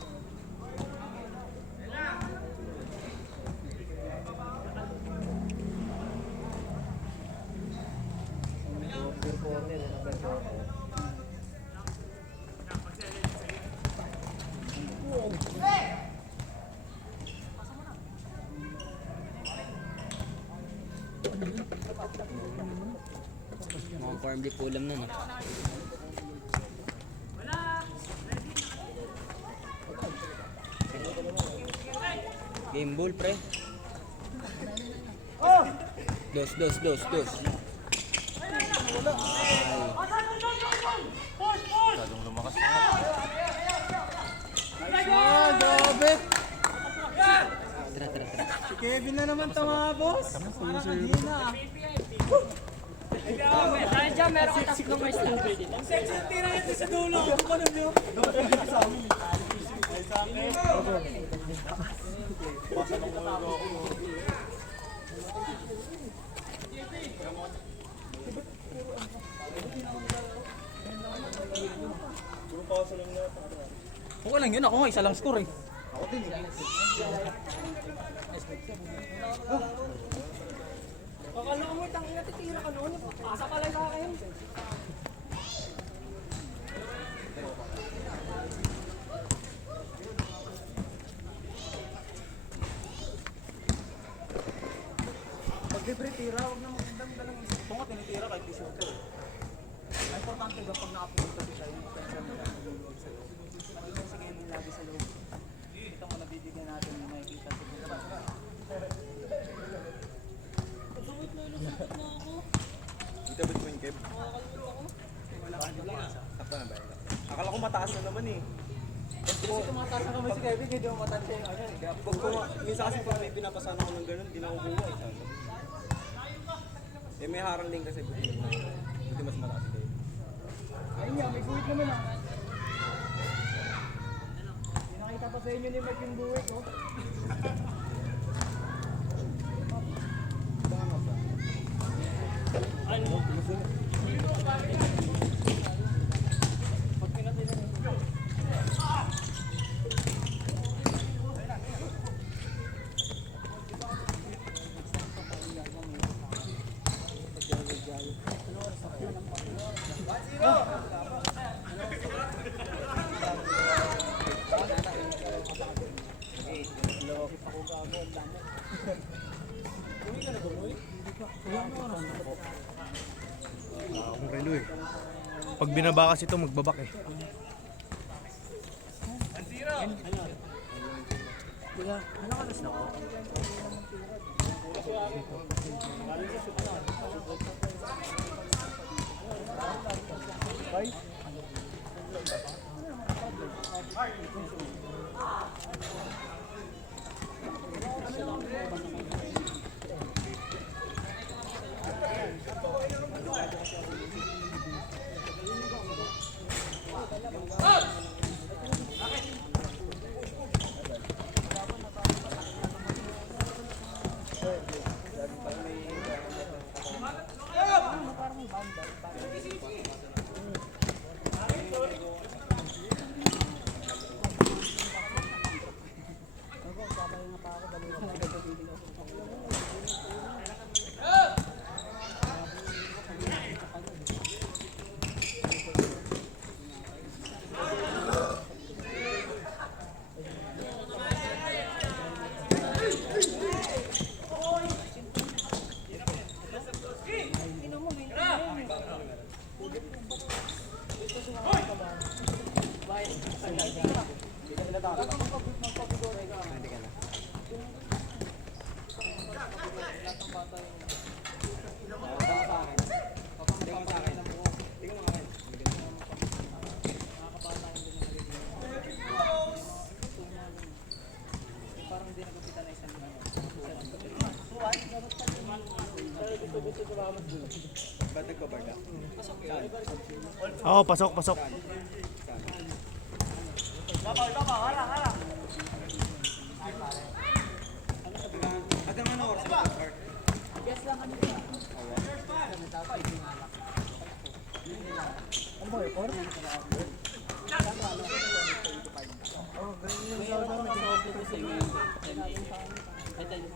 Mga farm dip ulam na no? Game ball pre. Dos. Masyadong lumakas. Grabe! Tara. Si Kevin na naman ito mga boss. Parang kanina. Okay lang yun, ako nga isa lang score eh. Akala mo tangina titira ka noon. Pasa ka lang sa akin. Pag libre tira, huwag na magandang dalang isang tunga, tinitira kahit di shooter. Ang importante daw pag nakapunta siya, yung potential nila nag-log sa'yo. Sige mo lagi sa loob. Ito mo nabibigyan natin yung nakikita sa dito. Dito ba yung Kev? Akala ko mataas na naman eh. Kasi tumataas na kamay si Kevin, hindi mo matansya yung ano. Minsan kasi pag may pinapasana ko ng ganun, di na ako kuha eh. Eh may harang din kasi buti mas mataas kayo. Ayun nga, may buwit naman ah. Pinakita pa sa inyo ni Mike yung buwit, oh. Akong relo eh. Pag binaba kasi ito, magbabak eh. Oo, pasok, pasok.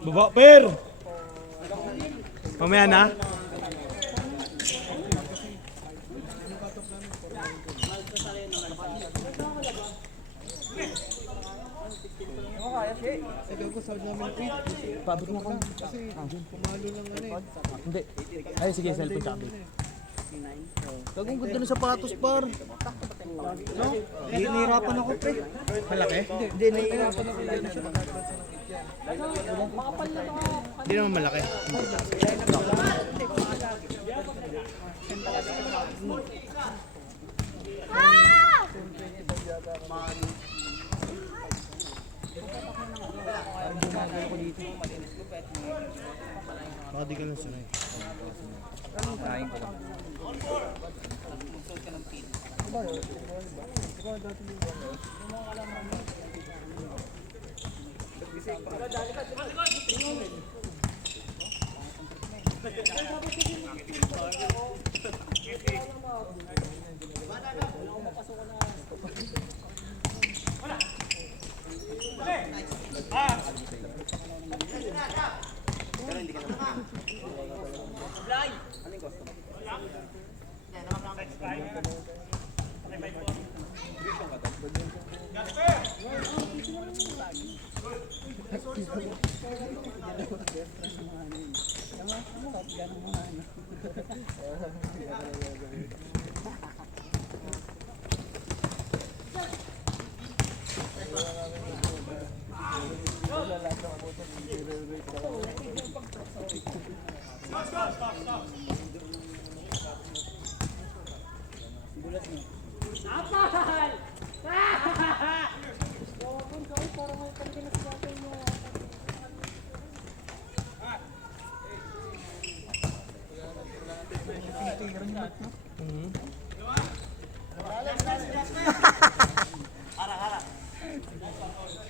Baba, per! Mamaya na. Ay, sige, cellphone tsaka bait. Gagong ganda ng sapatos, par. No? Hinihirapan ako, pre. Malaki? Hindi, nahihirapan ako. Hindi naman malaki. Ah! Baka di ka lang sanay. Kain ko lang.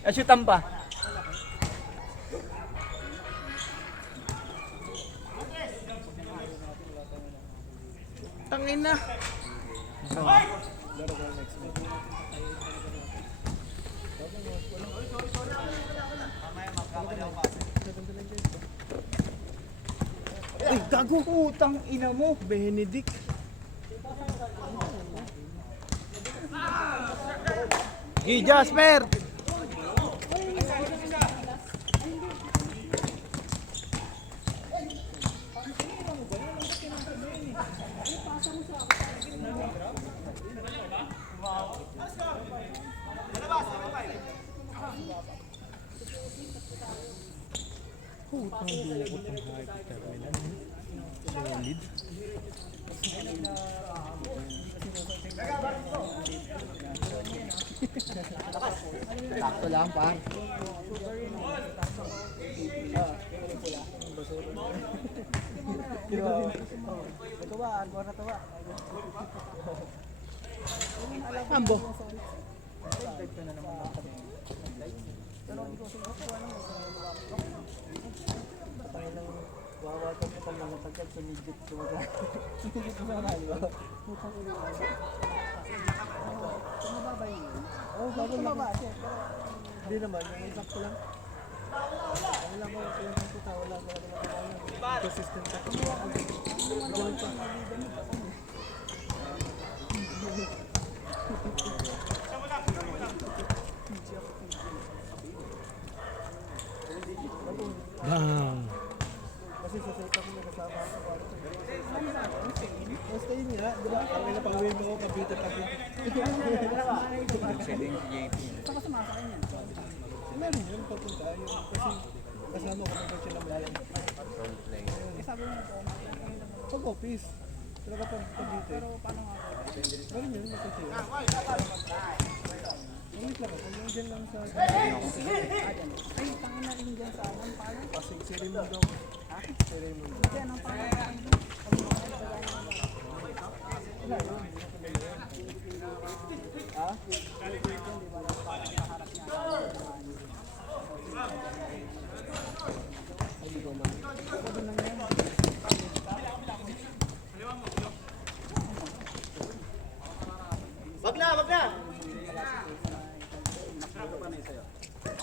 Asyutan pa. Tangin na. Ay, gago! Utang ina mo! Benedict. Hey, Jasper! Sakto lang pa. Ambo. Hindi naman, yung sakto lang. Wala ko, wala ko. Consistent ako. Ganun pa. Bang. Kasi sa set ako nakasama ako. Basta yun nga, di ba? Ang ina pang-wave ako, pabito. Sila yung JP. Saka sumasakay niyan. Meron yun papunta yun kasi kasama ko ng sila malalang Role play. Eh sabi mo po, pag office. Pero kapag dito, pero paano nga? meron yun kasi yun. Ulit lang ako, yung dyan lang sa Ay, tangin na rin dyan sa anong pangalan? kasi si Raymond daw. Si Raymond. Hindi, anong pangalan? Wala yun. Ha?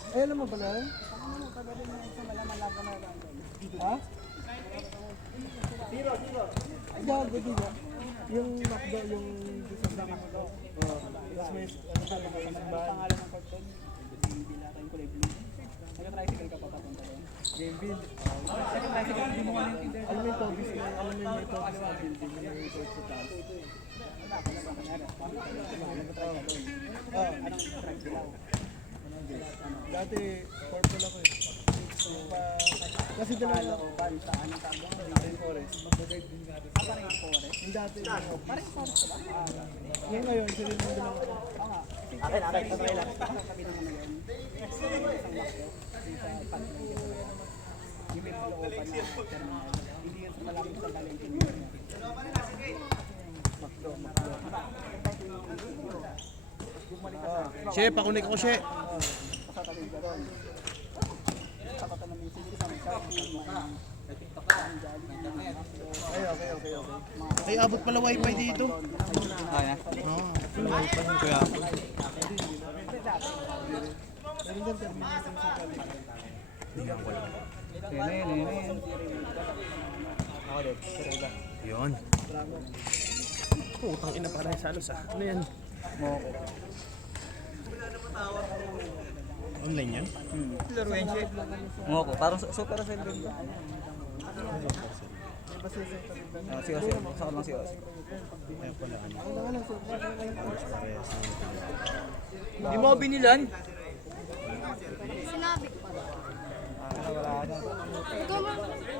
Eh, alam mo ba na? Ha? Ay, gago din ba? Yung McDo, yung sa McDo. Oo. Tapos may ano talaga yung simbahan. Pangalan ng cartel? Hindi natin kulay blue. Nag-tricycle ka pa papunta doon? Game build. Nag-tricycle, hindi mo kanya yung Alam mo yung Tobis na, alam mo yung Tobis na building na yung resort sa taas. Anong track dilaw? Dati, purple ako eh. Kasi dalawa O ban sa anong tawag doon? Rainforest. Parang forest. Yung dati, Parang forest ba? yung ngayon, sila yung dalawa. Oo nga. Okay lang. Sabi naman na yun. Isang makdo. Isang pantry. Yung may looban na terminal. Hindi yan sa malapit sa Valentin. McDo. Bumalik ka sa Che, pakunik ko, Che. pasatawid ka doon. Tatatanan mo yung sige sa may Shopee, may Ay, okay. Ay, abot pala wifi dito. Kaya? Oo. Wifi ng kaya ako. Meron din termination sa Cali. Ako din. Pero iba. Yun. Putang ina para sa alos ah. Ano yan? Online yan? Laruin siya. Ngoko. Parang super sale din ba? Si Ose. Saka lang si Ose. Kaya pala ano. Hindi mo binilan? Sinabi ko.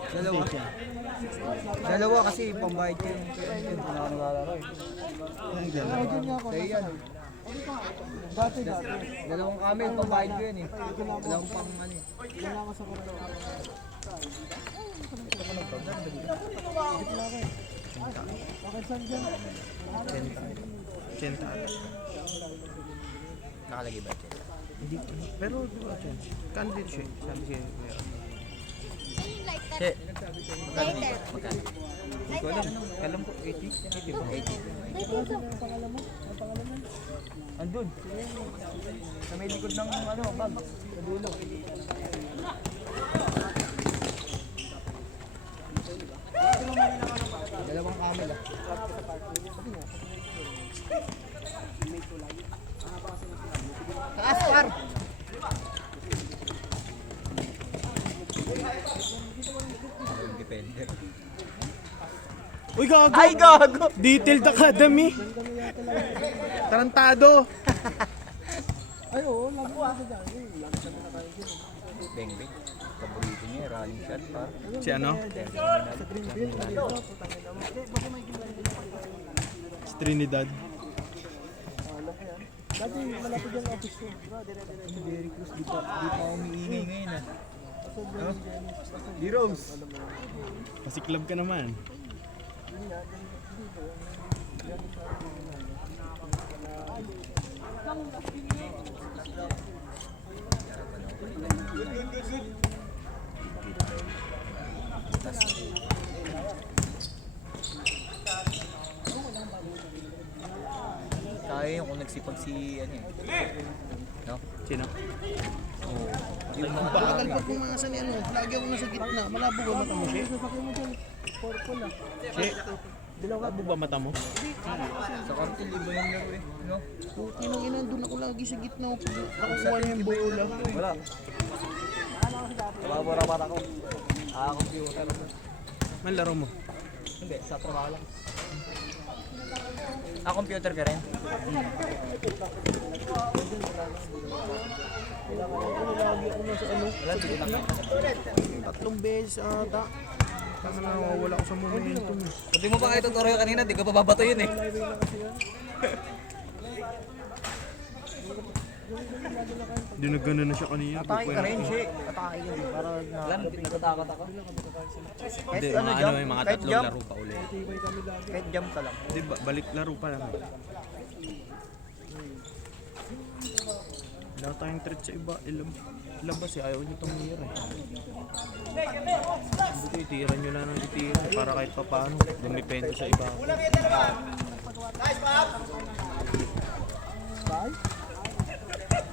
Dalawa. Dalawa kasi pambayad ko yung nakakalala eh. Sa'yo yan. Dati. Dalawang kami, pambayad ko yan eh. Dalawang pang ano eh. Wala ka sa kwarto. Bakit saan dyan? Chenta. Nakalagay ba? Hindi. Pero di ba Chen? Candid siya. Sabi siya. Ayun, lighter. Che. Lighter. Hindi ko alam. Alam ko 80. 80 ba? 80. Andun. Sa may likod ng ano, bag. Sa dulo. Dalawang camel ah. Taas par! Defender. Uy, gago! Ay, gago! Detailed Academy! Tarantado! Ay, oo. Lagi ko sa dyan. Lagi sa pinakain dyan. Beng beng. Paborito niya, running shot par. Si ano? Sa Greenville. Trinidad. Alam ko yan. Dati malapit yung office ko. Very close. Di pa umiingay ngayon ah. D-Rose. Kasi club ka naman. Kaya yun kung nagsipag si ano eh. No? Sino? Yung mga Bakal pa pumasa ni ano. Lagi ako nasa gitna. Malabo ba mata mo, She? She? Malabo ba mata mo? sa karton, libo yung laro eh. No? Puti nang ina, doon ako lagi sa gitna. Nakukuha niya yung bola. Wala. Babara para ko. Computer. Man laro mo. Hindi, sa trabaho lang. computer ka rin? Tatlong beses ata. Kasi nawawala ako sa momentum. Sabi mo pa kayo tutorial kanina, di ko pa babato yun eh. Hindi na gano'n na siya kanina. Atake ka rin, Shay. Atake ka rin. Para na... Alam, natatakot ako. Kahit ano, jump, mga kahit tatlong jump, laro pa ulit. kahit jump ka lang. Hindi, balik laro pa lang. Wala tayong threat sa iba. Ilabas eh, ayaw nyo itong hira eh. Hindi, itira nyo na ng itira para kahit pa paano. Dumipende sa iba.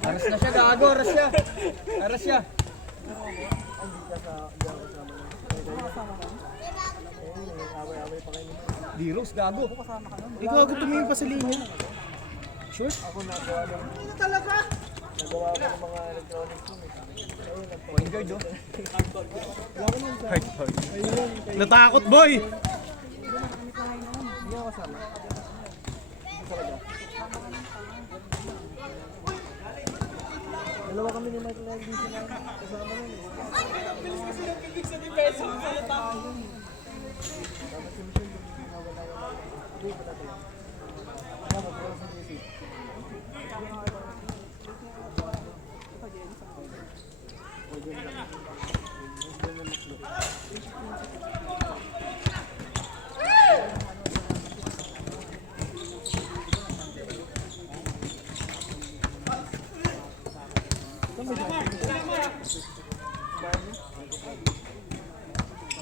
Aras na siya, gago, aras siya. Aras siya. Diros, gago. Ikaw ako tumingin pa sa linya. Sure? Point guard, oh. Natakot boy! Dalawa kami ni Michael Levy sa kasama nun.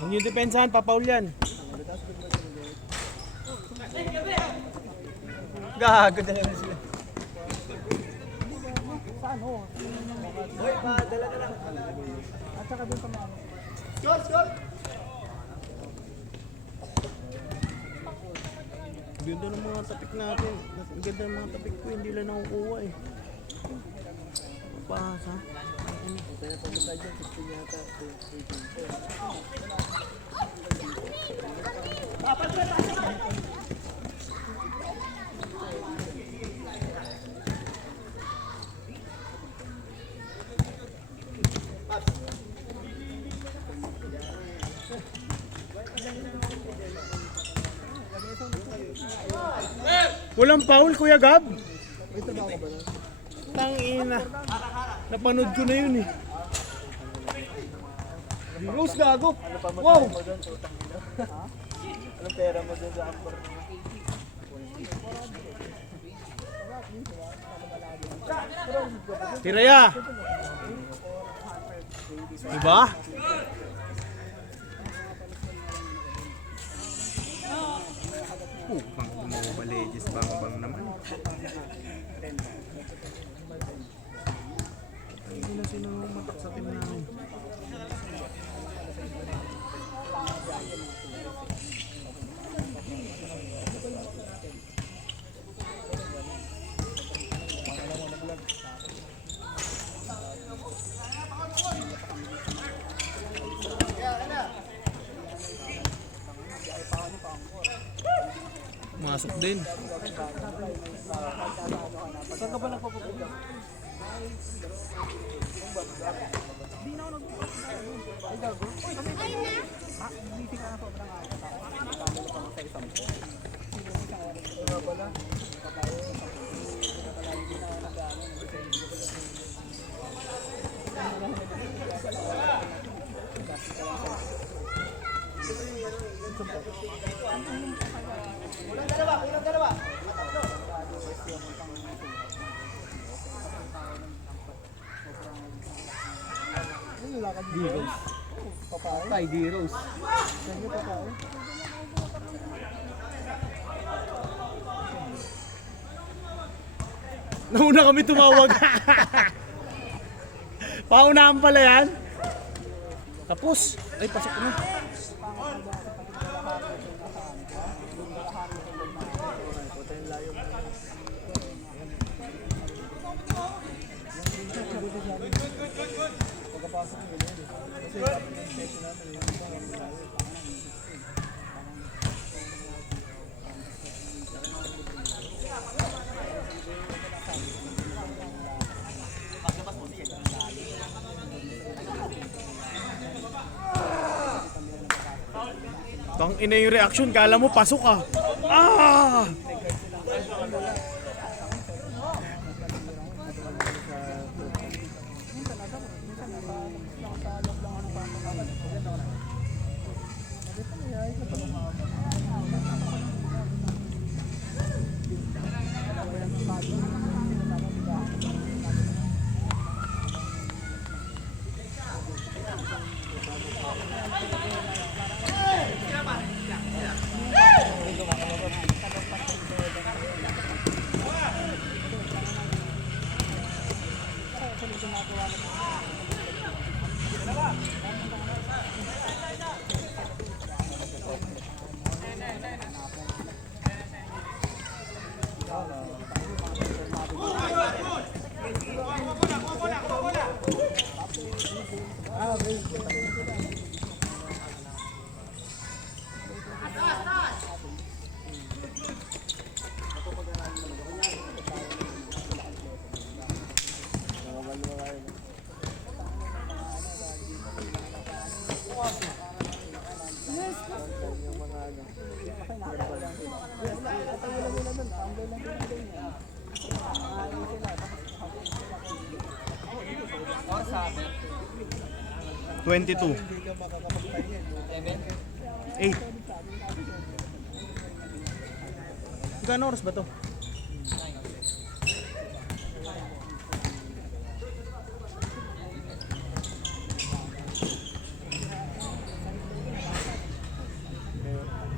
Ang yung depensahan, papaul yan. Gago na naman sila. At saka dun sa mga Ganda ng mga tapik natin. Ang ganda ng mga tapik ko, hindi lang nakukuha eh. Pasa. Walang foul, Kuya Gab. Tangina. Napanood ko na yun eh. Rose, gago. Wow! Anong pera mo dun sa Amber? Tiraya. Diba? Pang Mobile bang naman. Hindi na sino matak sa team namin. Masuk din. Saan ka ba nagpapupunta? Ay, gago. Ah, meeting ka na po. D-Rose. Kay D-Rose. Nauna kami tumawag. Paunahan pala yan. Tapos. Ay, pasok na. Tang ina yung reaction, kala mo pasok ka. Ah! $22. 8. Gano'ng oras ba to?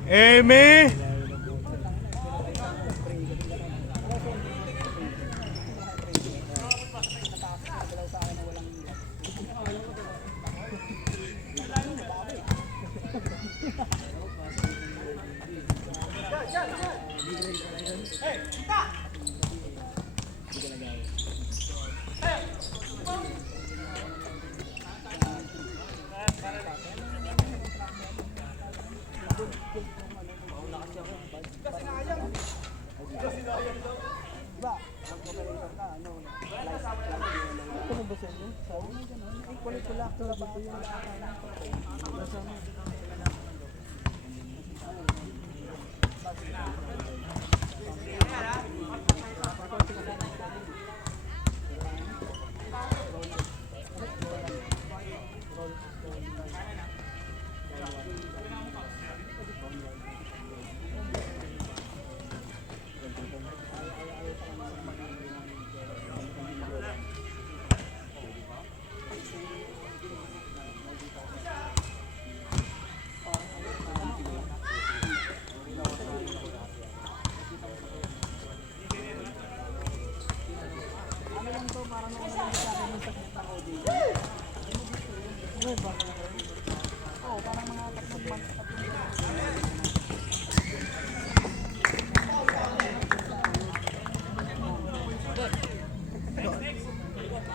Eme!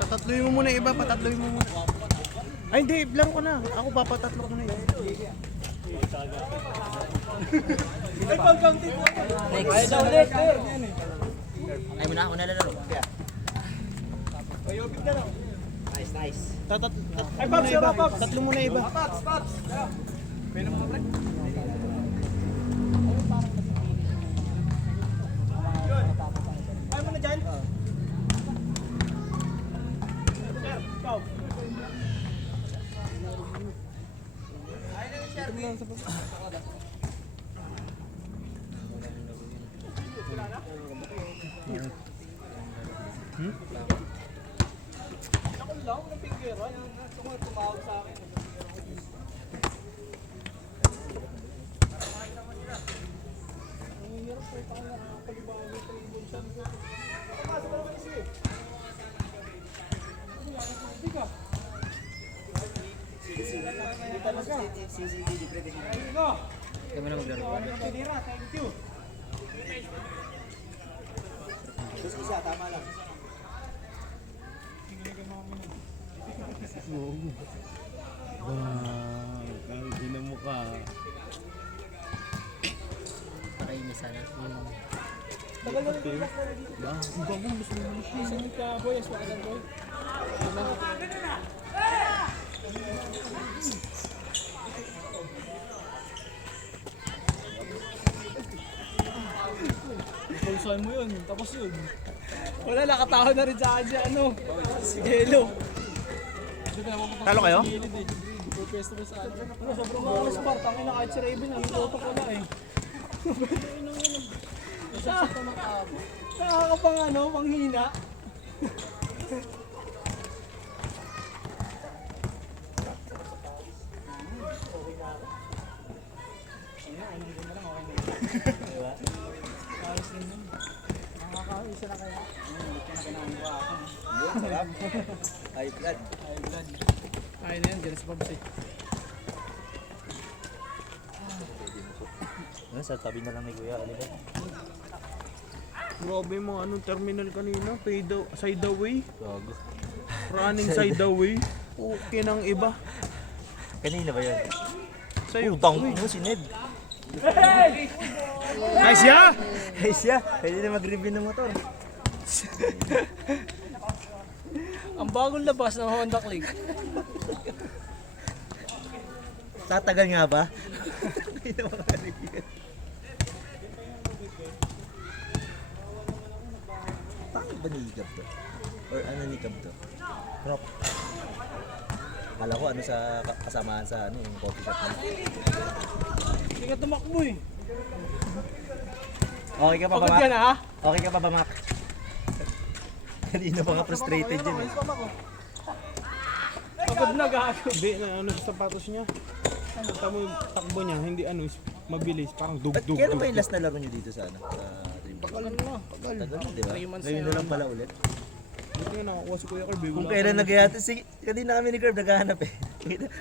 Patatloy mo muna iba, patatloy mo muna. Ay hindi, lang ko na. Ako papatatlo ko na yun. Ay mo na ako nalalaro. Ay, Pops, sira, Pops. Tatlo muna iba. Kami na maglaro. Hindi na mukha. Pakainis sana. Pupusan mo yun, tapos yun. Wala, nakatawa na rin sa akin si ano. Si Gelo. Talo kayo? Pwesto mo sa akin. Ano, sobrang mga sa bar. Tangin na kahit si Raven, ang toto ko na eh. Nakakapang ano, panghina. Yun, sarap. High blood. Ayun na yan, dyan sa pabs eh. Ano, sa tabi na lang ni Kuya, ano ba? Grabe mo, anong terminal kanina? Side away? Gago. Running side away? Okay ng iba. Kanina ba yan? Sa'yo. Utang mo si Ned. Nice ya! Ay siya, pwede na mag-review ng motor. Ang bagong labas ng Honda Click. Tatagal nga ba? Bakit ba ni-higap to? Or ano ni-higap to? Rock. Kala ko ano sa kasamaan sa ano yung coffee shop niya. Hindi ka tumakbo eh. Okay ka pa ba, Pagod Mac? ka na ha? Okay ka pa ba, Mac? Kanina pa nga frustrated yun eh. Pagod na gago. Hindi, na ano sa sapatos niya. Tama yung takbo niya, hindi ano, mabilis. Parang dug. Kailan ba yung last na laro nyo dito sa ano? Sa Dream Team? Tagal na. Tagal na, di ba? 3 months Ngayon na na lang pala ulit. Buti nga nakakuha si Kuya Kirby. Kung kailan nag-ihato, sige, kanina kami ni Curb naghahanap eh.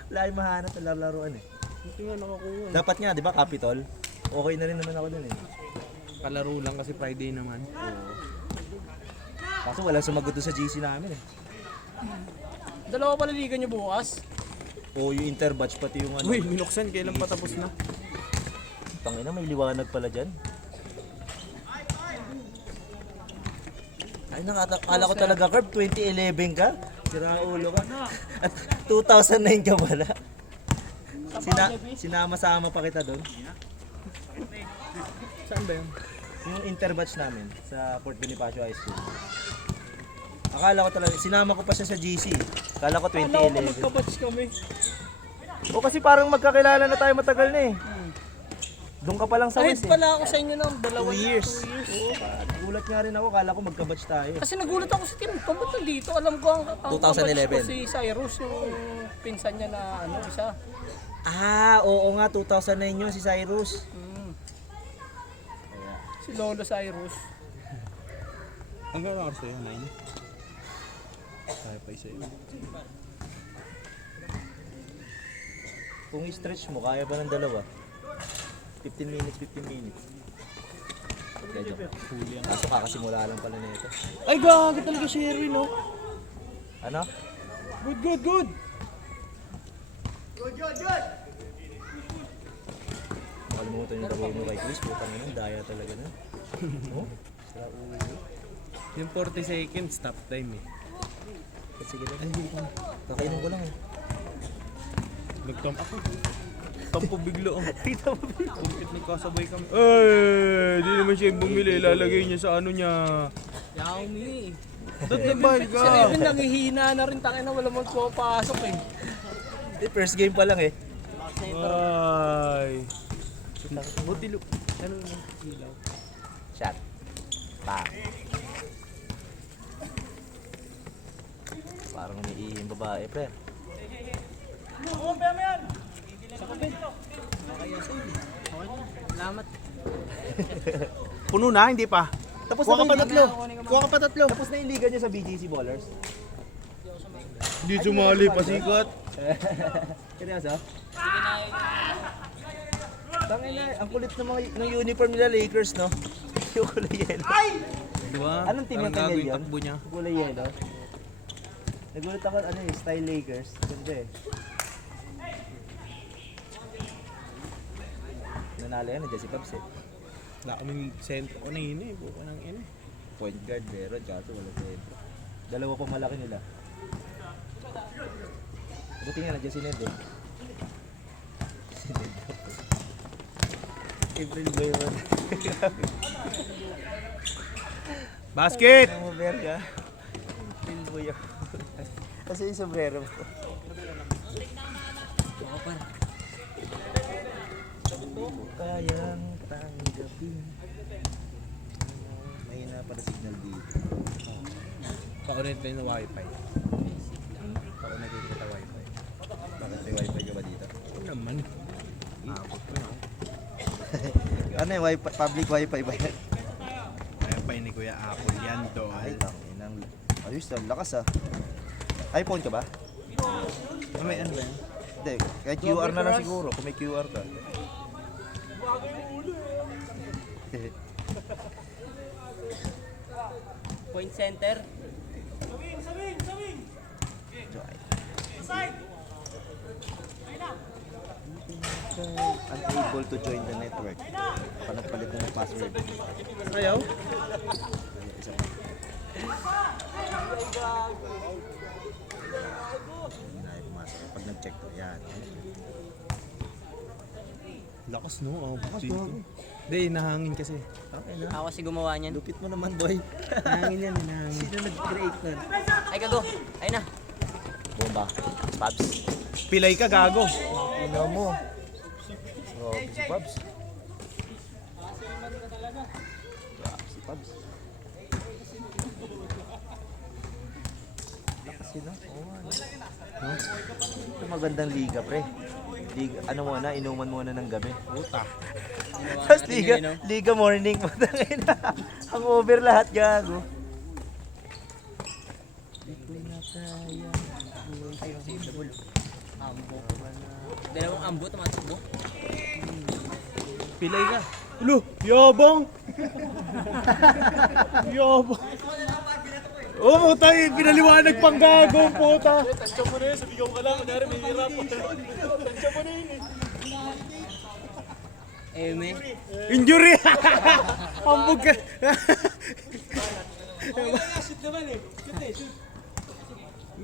Wala yung mahanap na laruan eh. Buti nga nakakuha. Dapat nga, di ba, Capitol? Okay na rin naman ako dun eh. Kalaro lang kasi Friday naman. Kaso walang sumagot doon sa GC namin eh. Dalawa pala liga nyo bukas. O yung interbatch pati yung ano. Uy, minuksan, kailan pa tapos na? Tangina, may liwanag pala dyan. Ay, nakakala ko talaga, Curb, 2011 ka? Sira ulo ka. At 2009 ka pala. Sinama-sama pa kita doon. Saan ba yun? Yung interbatch namin sa Fort Bonifacio High School. Akala ko talaga, sinama ko pa siya sa GC. Akala ko Alam ko 2011. magkabatch kami. O kasi parang magkakilala na tayo matagal na eh. Doon ka pa lang sa Kahit West eh. pala ako sa inyo ng 2 years. Oo, nagulat nga rin ako, kala ko magkabatch tayo. Kasi nagulat ako sa team. Ba't nandito? Alam ko ang 2011. kabatch ko si Cyrus, yung pinsan niya na ano, isa. Ah, oo nga, 2009 yun si Cyrus. Si Lolo Cyrus. Hanggang oras sa'yo, 9? Kaya pa isa yun. Kung i-stretch mo, kaya pa ng dalawa. 15 minutes, 15 minutes. Medyo huli ang kaso kakasimula lang pala nito. Ay, gago talaga si Erwin, no? Ano? Good! Nakalimutan yung gawin mo kay Chris, putang ina, daya talaga na. Oh, sira ulo. Yung 40 seconds, stop time eh. Sige lang. Kakainom ko lang eh. Nagtamp ako. Tampo bigla ang. Kumpit nagkasabay kami. Eh, di naman siya yung bumili. Lalagay niya sa ano niya. Yaumi. Dot na ba Si ka? Raven nangihina na rin. Tangin na wala mong pumapasok eh. First game pa lang eh. Ay. Buti lo. Ano na? Ilaw. Shot. Bang. Parang umiihi yung babae, pre. Salamat. Puno na, hindi pa. Tapos Kuha ka pa na tatlo. Kuha ka pa tatlo. Tapos na yung liga niya sa BGC Ballers. Hindi sumali pa sikat. Seryoso? Tangin na, ang kulit ng mga ng uniform nila Lakers, no? Yung kulay yellow. Diba? Anong team yung kanya yun? takbo niya. Kulay yellow. Nagulat ako, ano eh, style Lakers. Ganda eh. Nanalo yan, nandiyan si Pabs eh. Wala kaming sentro. O na yun eh. Buka ng ina. Point guard, meron, kaso wala sentro. Dalawa pa malaki nila. Buti nga, nandiyan si Ned eh. Si Ned. April ba yun? Basket! Over ka. Feel mo yun. Kasi yung sombrero mo. Kayang tanggapin. May na para signal dito. Pakunin tayo ng wifi. Ako nakikita wifi. Bakit may wifi ka ba dito? Oo naman. Ano yung wifi? Public wifi ba yan? Wifi ni Kuya Apple yan, doon. Ay, tanginang. Ayos lang, lakas ah. iPhone ka ba? May ano ba yan? Hindi, kahit QR na lang siguro kung may QR ka. Point center. Unable to join the network. Baka nagpalit na ng password. Ayaw? Isa pa. Hindi na ay pumasok. Pag nag-check ko, yan. Lakas no? Oh, dito. Hindi, nahangin kasi. Okay na. Ako kasi gumawa niyan. Lupit mo naman, boy. Nahangin yan, nahangin. Sino nag-create nun? Ay, gago. Ay na. Bomba. Pabs. Pilay ka, gago. Ino mo. Oh, si Pabs. Si Pabs. Lakas yun, no? Oo, ano? No? Ito magandang liga, pre. Liga, ano muna, inuman muna ng gabi. Puta. Tapos liga morning. Ang over lahat, gago. Ambo. Dalawang ambo, tumatakbo. Pilay ka. Ulo, yabang! Yabang! Oo, oh, tayo, pinaliwanag pang gago, puta. Tansya mo na yun, sabigaw ka lang, kunwari may hirap. Tansya mo na yun eh. Eme. Injury! Hambog ka.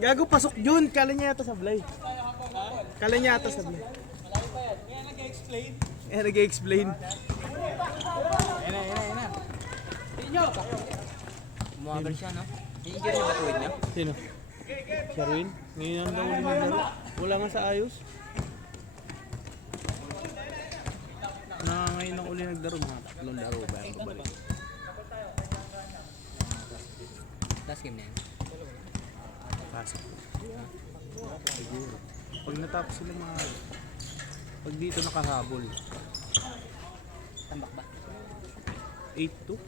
Gago, pasok yun. Kala niya yata sablay. Kala niya yata sablay. Eh, nag-explain. Umagal siya, no? Hindi niya matuwid niya. Sino? Sherwin? Ngayon ang daw ulit naglaro. Wala nga sa ayos. Ngayon ang uli naglaro. Mga 3 laro ba yung babalik? Last game na yan. Pasok. Siguro. Pag natapos sila mga... Pag dito nakahabol. Tambak ba? 8-2?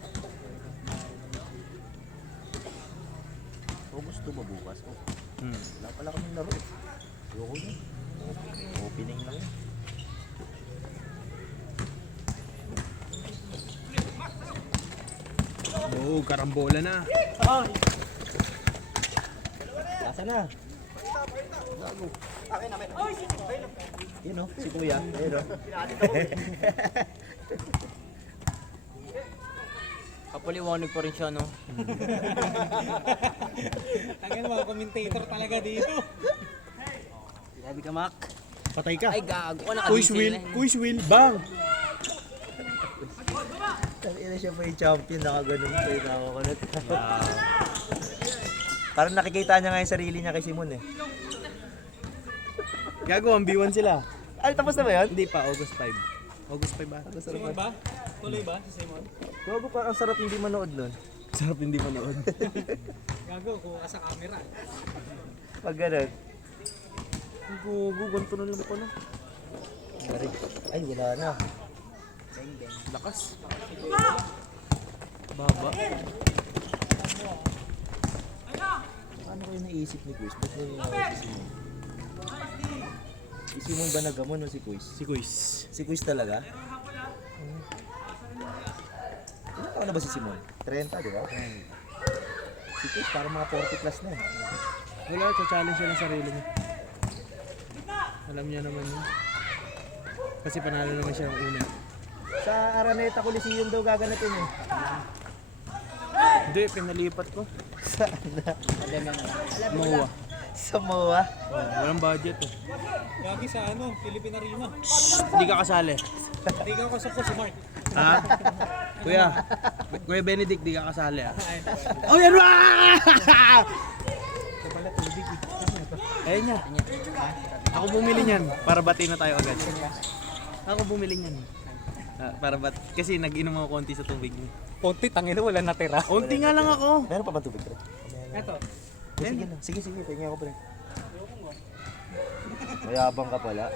O gusto ba bukas? Oh, Hmm. wala pala kaming laro. Ayoko na. Opening lang yun. Oo, karambola na. Asa na? Gago. Yun o, si Kuya. Ayun o. Kapaliwanag pa rin siya, no? Ang mga commentator talaga dito. Grabe ka, Mac. Patay ka. Ay, gago ka, Quiz naka-diesel wheel, na yun. quiz wheel, bang! Tangina siya pa yung champion. Nakaganon pa yung nakakunot. Parang nakikita niya nga yung sarili niya kay Simon eh. Gago, 1v1 sila. Ay, tapos na ba yun? Hindi pa, August 5. August 5 ba? Simon ba? Tuloy ba si Simon? Gago pa, ang sarap hindi manood nun. Sarap hindi manood. Gago, kuha sa camera. Pag ganun. Gugu, ganito na lang pala. Ay, wala na. Lakas. Baba. Ano kayo naisip ni Quiz? Ba't mo ninawag si Simon? Si Simon ba nagamon o si Quiz? Si Quiz. Si Quiz talaga? Ilan taon na ba si Simon? 30, di ba? Si Quiz parang mga 40 plus na eh. Wala, challenge siya ng sarili niya. Alam niya naman yun. Kasi panalo naman siya ng una. Sa Araneta Coliseum daw gaganapin eh. Hindi, pinalipat ko. Saan na? Mawa. Sa MOA? Walang budget eh. Gagi sa ano, Philippine Arena. Hindi ka kasali. Hindi ka kasap ko si Mark. Ha? Kuya Benedict, di ka kasali ah. Oh, yan ba? Ayun niya. Ako bumili niyan para bati na tayo agad. Ako bumili niyan. Para kasi nag-inom ako konti sa tubig niya. Konti, tangina, wala natira. Konti nga lang ako. Meron pa ba tubig, pre? Ito. Sige, tingin ako, pre. Mayabang ka pala.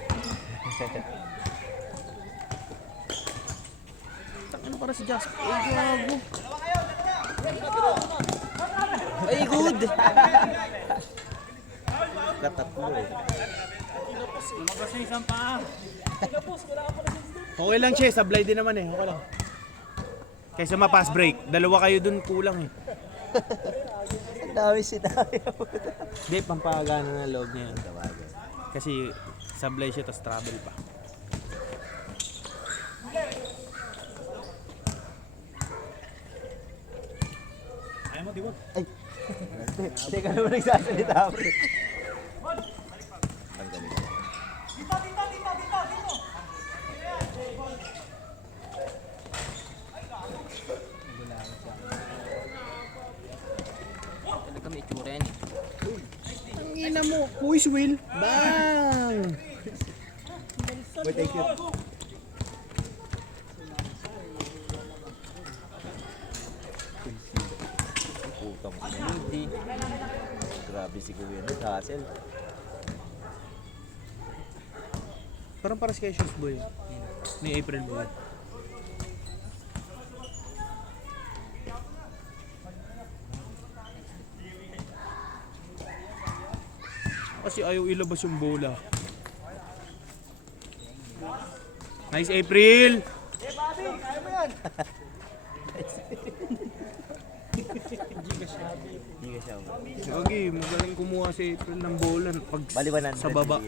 Ano para si Jasper? Ay, gago. Ay, good! Katatlo eh. Lumabas yung isang paa. Okay lang, Che. Sablay din naman eh. Okay lang. Kaysa ma-pass break. Dalawa kayo dun kulang eh. Ang dami sinabi. Hindi, pampagana na loob niya. Kasi sablay siya, tas travel pa. Teka naman nagsasalita, pre. Talaga may itsura yan eh. Ang ina mo, Kuis Will. Bang! Wait, thank you. Putang hindi. Grabe si Kuya na, hassle. Parang para kay Shoes Boy. Ni April Boy. Kasi ayaw ilabas yung bola. Nice, April! Hindi ka siya. Okay, magaling kumuha si April ng bola pag Bali 100. sa baba.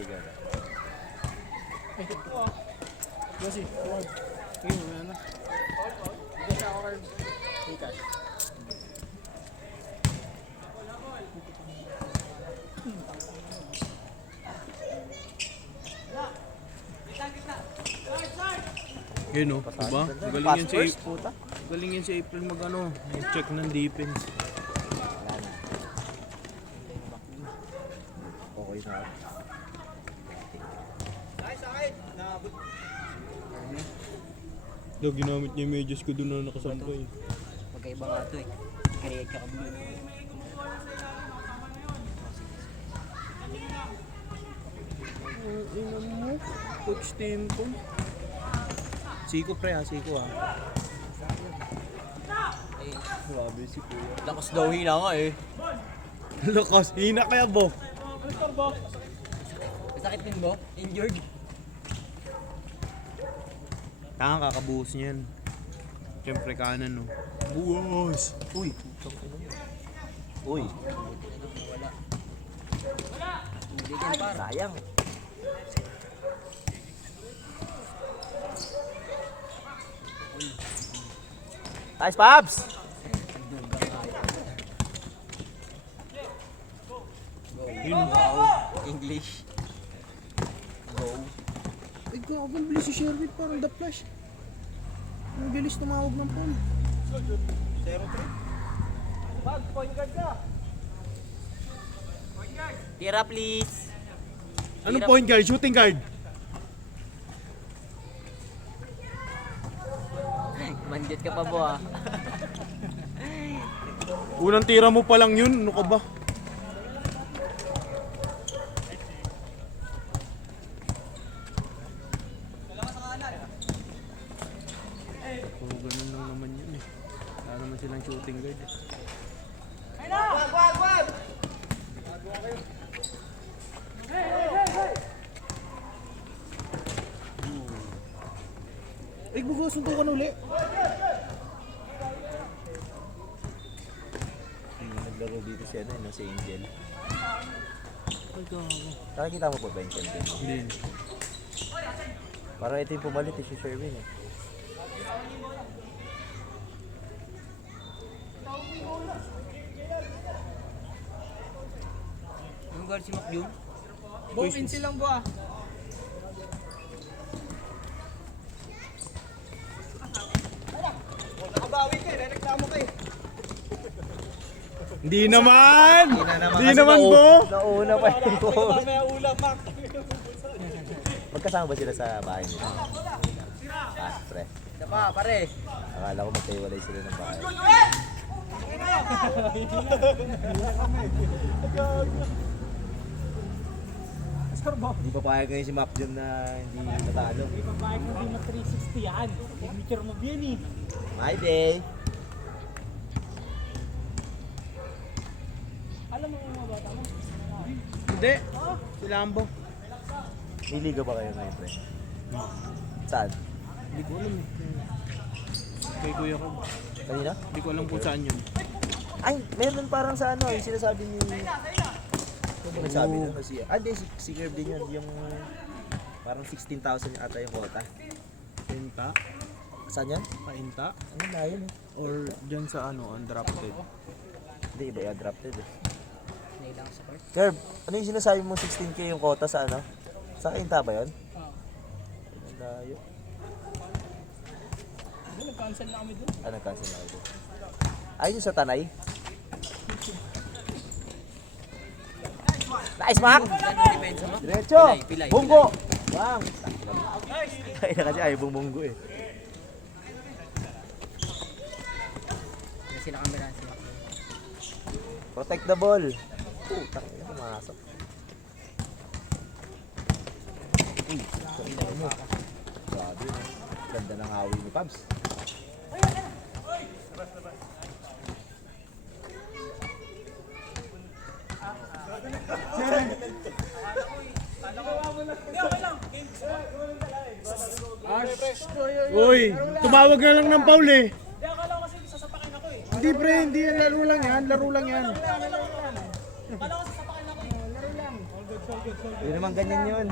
Yun o, diba? Magaling yan si puta. Galing yan si April mag-check ng defense. Okay na. Daw, ginamit niya yung medyas ko doon na nakasampay. Magkaiba nga ito eh. Kaya tsaka blue. Ang ina mo, Coach Tempo. Siko pre ha, Siko ha. Grabe si Kuya. Lakas daw hina nga eh. Lakas, hina kaya bo. Sakit din mo? Injured? Tanga kakabuhos niyan. Siyempre kanan no. Buhos! Uy. Uy. Sayang. Nice, Pabs! Yun. English. Ay, gago, ang bilis si Sherwood, parang The Flash. Ang bilis tumawag ng phone. Tira please. Anong point guard? Shooting guard? Manjat ka pa bo ah. Unang tira mo pa lang yun, ano ka ba? Oo, ganun lang naman yun eh. Wala naman silang shooting guard eh. Eh, bugo, suntukan uli. Naglaro dito si ano, si Angel. Ay, gago. Nakikita mo po ba yung Angel? Hindi. Parang ito yung pumalit si Sherwin eh. Yung guard si Macjun? Buong insil lang ba? Hindi naman! Hindi kasi naman po! Nauna pa yung goal. May ulam, Mac. Magkasama ba sila sa bahay nila? Pre. Isa pa, pare. Akala ko magkaiwalay sila ng bahay. Hindi pa payag ngayon si Map Jam na hindi natalo. Hindi pa bakit mo din na 360 yan. Signature mo yan eh. My day! Alam mo mga bata mo? Hindi. Si Lambo. May liga ba kayo ngayon, pre? Saan? Hindi ko alam. Kay kuya ko. Kanina? Hindi ko alam kung saan yun. Ay, meron parang sa ano, yung sinasabi ni... Ano nagsabi nun? Hindi, si Curve din yun. Yung parang 16,000 ata yung quota. Painta? Saan yan? Painta? Ano na yun eh? Or dyan sa ano, undrafted? Hindi, iba yung drafted eh. Curve, ano yung sinasabi mo 16k yung quota sa ano? Sa Kainta ba yun? Oo. Ang layo. Nag-cancel na kami doon. Nag-cancel na ako. Ayun yung sa Tanay. Nice, Mac! Diretso! Bunggo! Bang! Ay na kasi ayaw bumunggo eh. Kasi nakamera siya. Protect the ball. Putang ina, pumasok. Grabe, no? Ganda ng hawi ni Pabs. Uy! Tumawag na lang ng foul eh! Hindi pre, hindi yan. Laro lang yan. Laro lang yan. Hindi naman ganyan yun.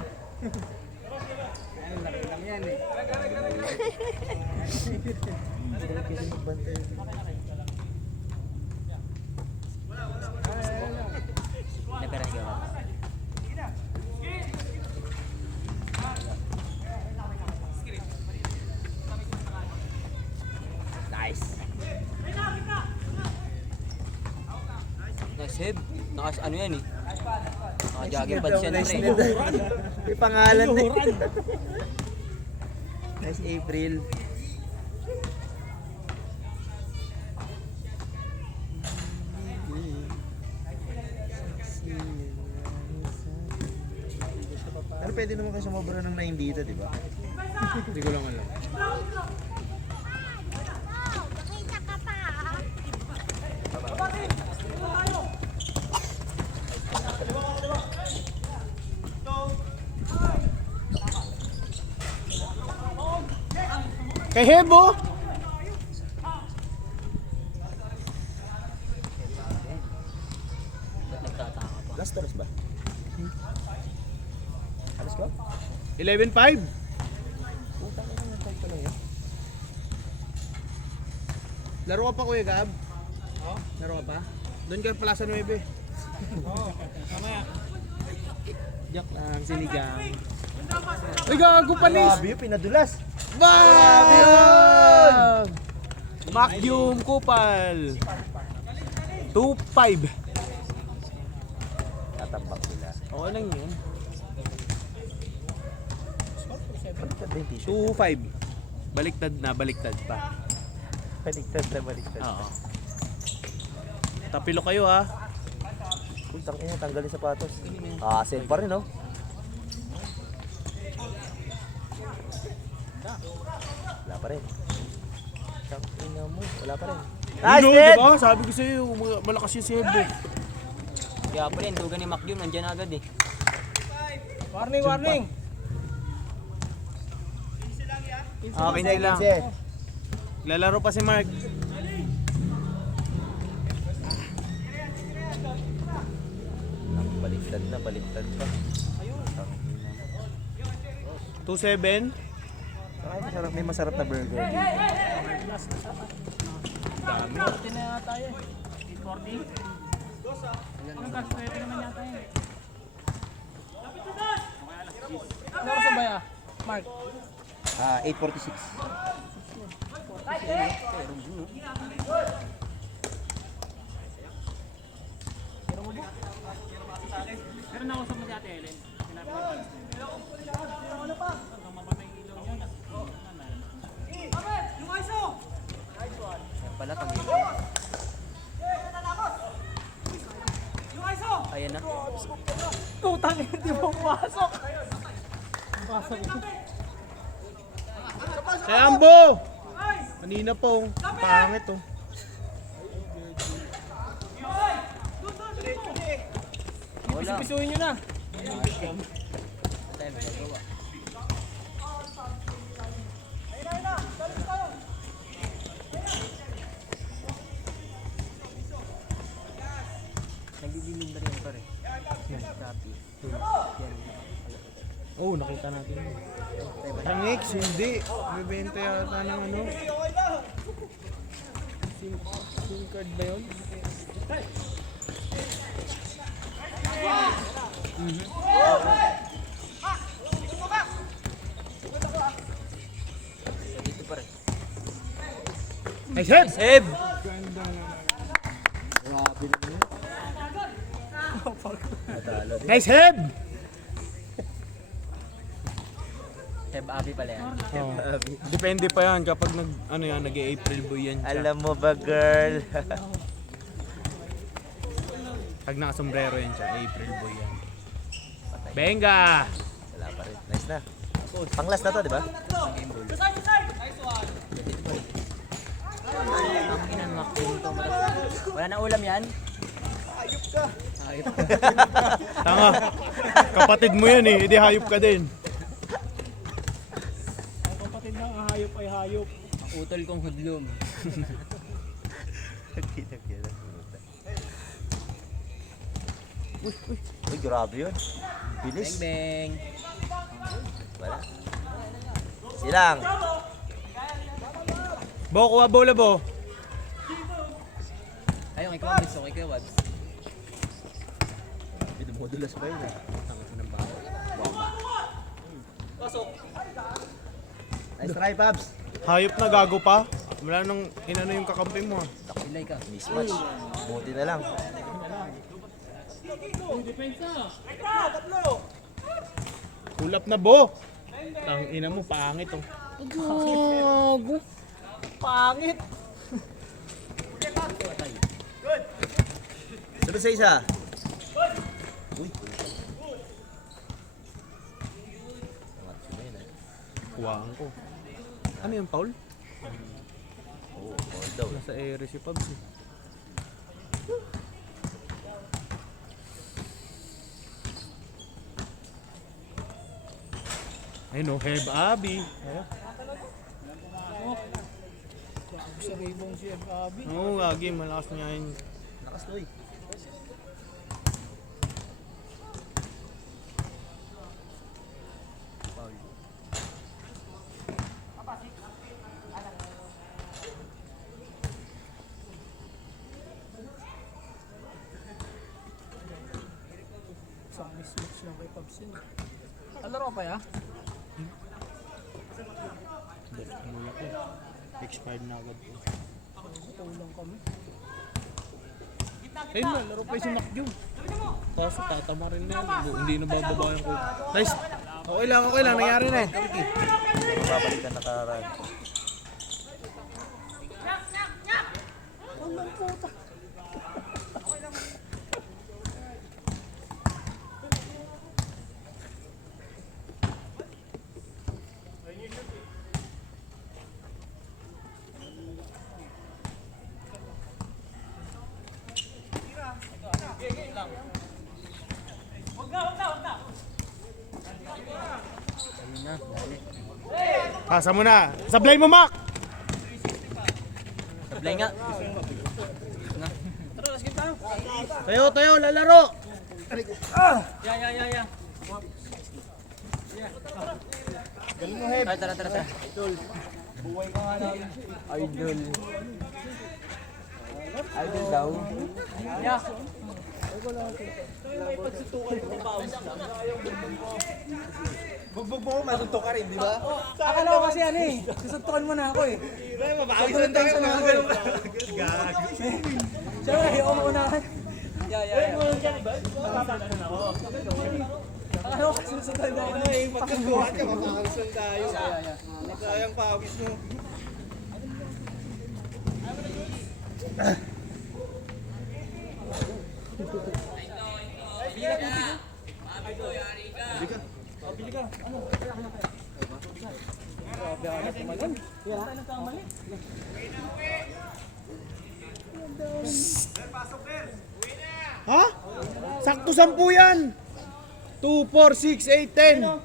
Nice. Nice head. Nakas ano yan eh. Naka-jogging pants yan pre. May pangalan na eh. Nice April. Pero pwede naman kayo sumobra ng 9 dito, di ba? Hindi ko lang alam. Makita ka pa ah. Kay Hebo! Last oras ba? Alas ko? 11-5. Puta na lang, type pa lang yan. Laro ka pa Kuya Gab? Laro ka pa? Doon ka Plaza 9. Joke lang, sinigang. Uy, gago panis! Grabe yun, pinadulas. Bam! Macium Kupal. 2-5. Tatambak sila. Oo lang yun. Baliktad ba yung t-shirt? 2-5. Baliktad pa. Baliktad na baliktad. Oo. Tapilo kayo ha. Putang ina, tanggalin sapatos. Ah, sale pa rin, no? Wala pa rin. Tangina mo, wala pa rin. Nice, Hello, Ted! diba? Sabi ko sa'yo, malakas yung Cebu. Kaya pa rin, dugan ni Macium nandiyan agad eh. Warning, warning! Okay na lang. Lalaro pa si Mark. Baliktad pa. 2-7. Ay, may masarap na burger dito. Dami. 40 na yata yun. 840? Anong gas? 20 naman yata yun. Ano oras ba ya? Mark? 8:46. Pero nakausap mo si Ate Ellen. Sinabi ko palas na yun. Hanggang mapatay yung ilaw niya. Yan pala, pag ayan na. Tutang hindi mo pumasok. Kaya Ambo! Kanina po. Pangit oh. Wala. Pisuhin nyo na. Time, gagawa. Nagigiling na rin pare. Copy. Oh, nakita natin. Ang X, hindi. May benta yata ng ano. SIM card ba yun? Dito pare. Nice head! Save! Nice head! Save Abby pala yan. Oh. Depende pa yan kapag nag-April boy yan siya. Alam mo ba girl? Pag nakasombrero yan siya, April boy yan. Benga! Wala pa rin. Nice na. Panglas na to, di ba? Wala na ulam yan? Tanga. Kapatid mo yan eh, hindi hayop ka din. Ang kapatid ng hayop ay hayop. Utol kong hudlum. Uy, grabe yun. Bilis. Bang, bang. Wala. Silang. Bo, kuha bola bo. Ayun, ikaw gusto ko, ikaw Wads. Modulas pa yun eh. Nice try, Pabs. Hayop na, gago pa. Wala nang inano yung kakampi mo ah. Nakilay ka. Mismatch. Buti na lang. Ulap na bo. Ang ina mo, pangit oh. Gago. Pangit. Sabi sa isa. Uy. Kuhaan ko. Ano yung foul? Oo, foul daw. Nasa area si Pabs eh. Ayun oh, Heb Abi. Sa rebound si Abby. Oo, gagi, malakas niya yun. Lakas to eh. Isang mismatch lang kay Pabs yun. Alaro pa ya? Expired na agad po. Kulang kami. Ayun na, laro pa yung si Macjo. Kaso tatama rin na yan. Hindi na bababa yung ko. Nice! Okay lang, nangyari na eh. Babalik ka nakaraan. Ayun na, dali. Pasa mo na. Sablay mo, Mac! Sablay nga. Tayo, lalaro! Ay, tara. Idol. Idol daw. Yeah. Bugbog mo, matutok ka rin, di ba? Akala ko kasi ano eh. Susuntukan mo na ako eh. Mabawi sa tayo, mga ganun. Siyempre, ako maunahan. Pagkagawa ka, makakalusal tayo. Sayang pawis mo. Ha? Sakto 10 yan! 2, 4, 6, 8, 10.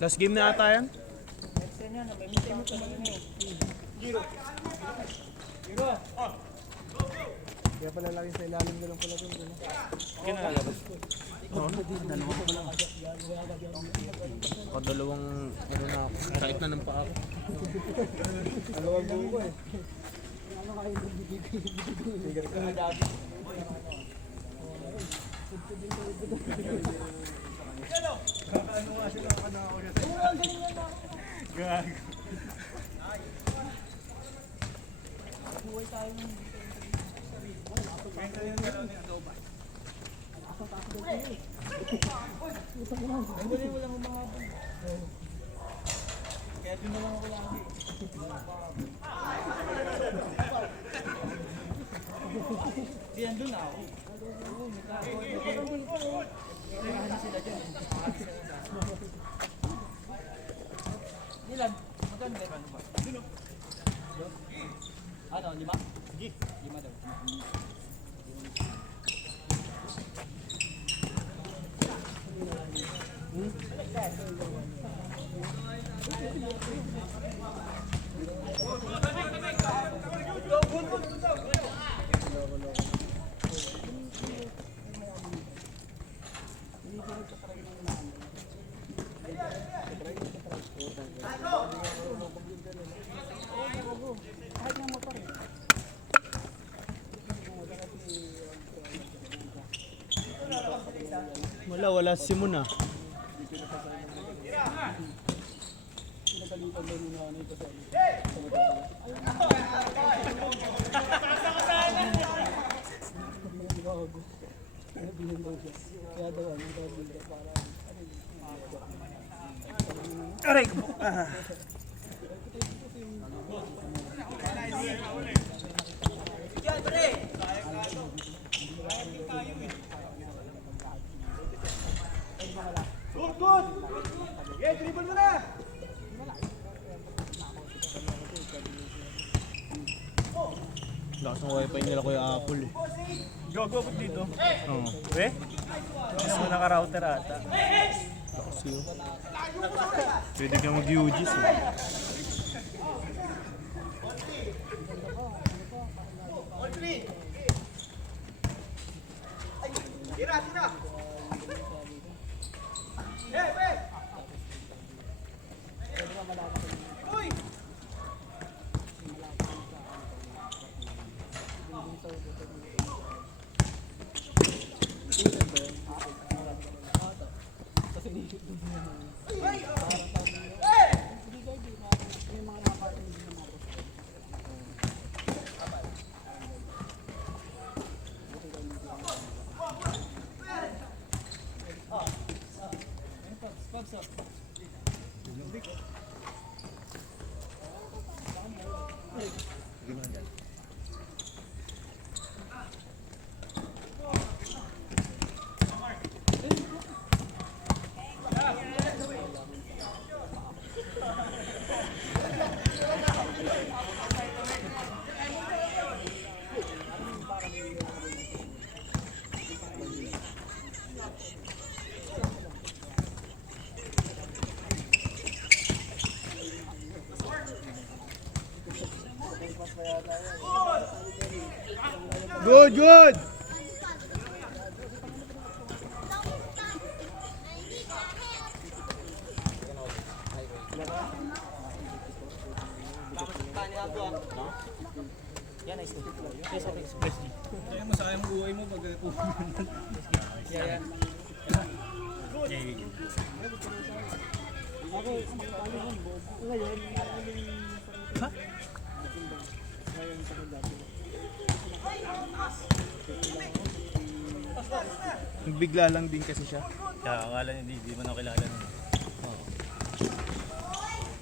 Last game na ata yan? Kaya pala lagi sa ilalim na lang pala doon. Kadalawang ano na ako. Kahit na ng paa ko. Dalawang buko eh. Wala si Muna. Aray ko. Lakas ng wifi nila Kuya Apple eh. Gago ako dito. Oo. Eh? Hindi mo naka-router ata. Lakas yun. Pwede ka mag-UGs eh. Good, good! Kaya masayang buhay mo pag Bigla lang din kasi siya. Kaya akala niya hindi mo na kilala nun.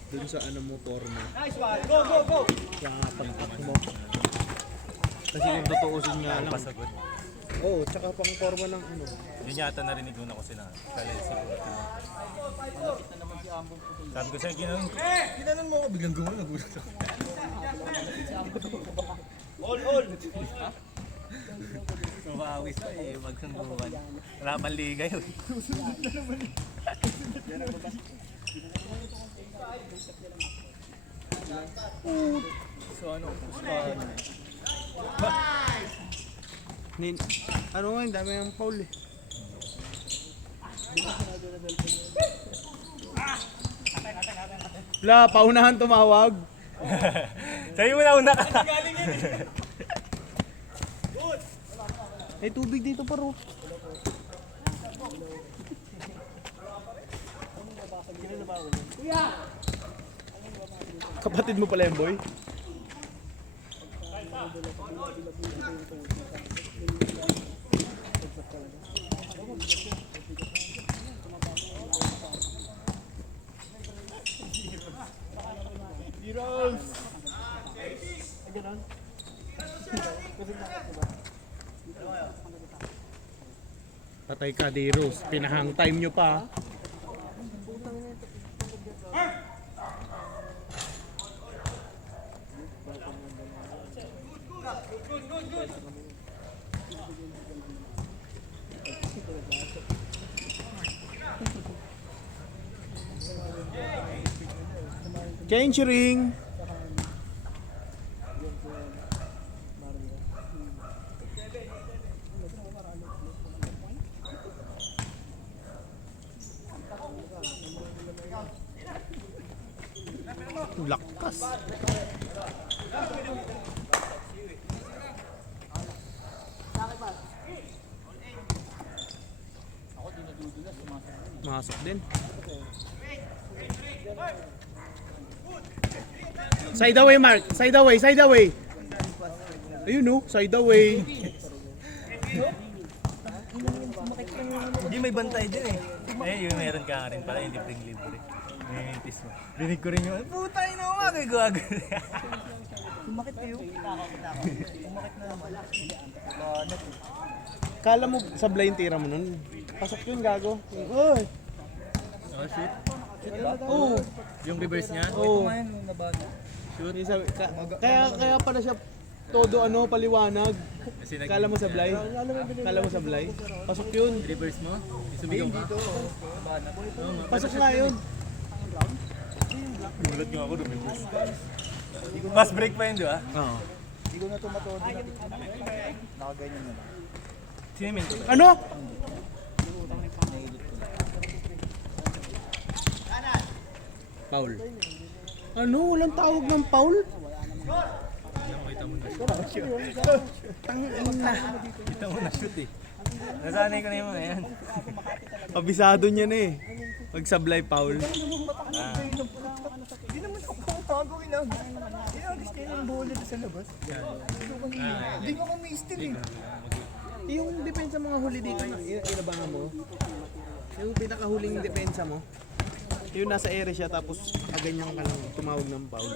Dun sa ano mo, forma. Nice one. Go, go, go. Kaya nga pang-up mo. Kasi kung tutuusin nga lang. Pasagot. Oo, tsaka pang forma ng ano. Yun yata narinig mo na ko sila. Kaya siguro. Sabi ko sa'yo, ginanon ko. Ginanon mo ako, biglang gumano, nagulat ako. All. Kumawis pa eh, magsangguan. Wala pang liga yun. So ano, Ano nga, yung dami ng foul eh. Wala, paunahan tumawag. Sa'yo mo na una ka. May tubig dito paro. Kapatid mo pala yung boy? Patay ka, Deros. Pinahang time nyo pa. Change ring. Lakas. Masok din. Side away, Mark. Side away, side away. Ayun no, side away. Hindi may bantay din eh. Yung meron ka nga rin pala, hindi bring libre. Ninintis mo. Rinig ko rin yung, putay na mga kay gago. Sumakit kayo. Sumakit na naman. Kala mo sablay yung tira mo nun. Pasok yun, gago. Oy. Oh, shoot. Oo. Yung reverse niya? Oo. Ngayon, nabago. Shoot. Kaya pala siya todo ano paliwanag. Kasi Kala mo sablay? Kala mo sablay? Pasok yun. reverse mo? Sumigaw ka? Pasok nga yun. Gulat nga ako, reverse. Fast break pa yun, di ba? Oo. Hindi ko na tumatodo. Nakaganyan na lang. Sinimin ko ba? Ano? Foul. Ano? Walang tawag ng foul? Kita mo na shoot eh. Nasanay ko na yung mga yan. Kabisado niya na eh. Pag sablay foul. Hindi naman ako pumatago. Inagis kayo ng bola sa labas. Hindi ko kami-steal eh. Yung depensa mga huli dito, inabangan mo? Yung pinakahuling depensa mo? Yung nasa area siya tapos kaganyan ka lang tumawag ng foul.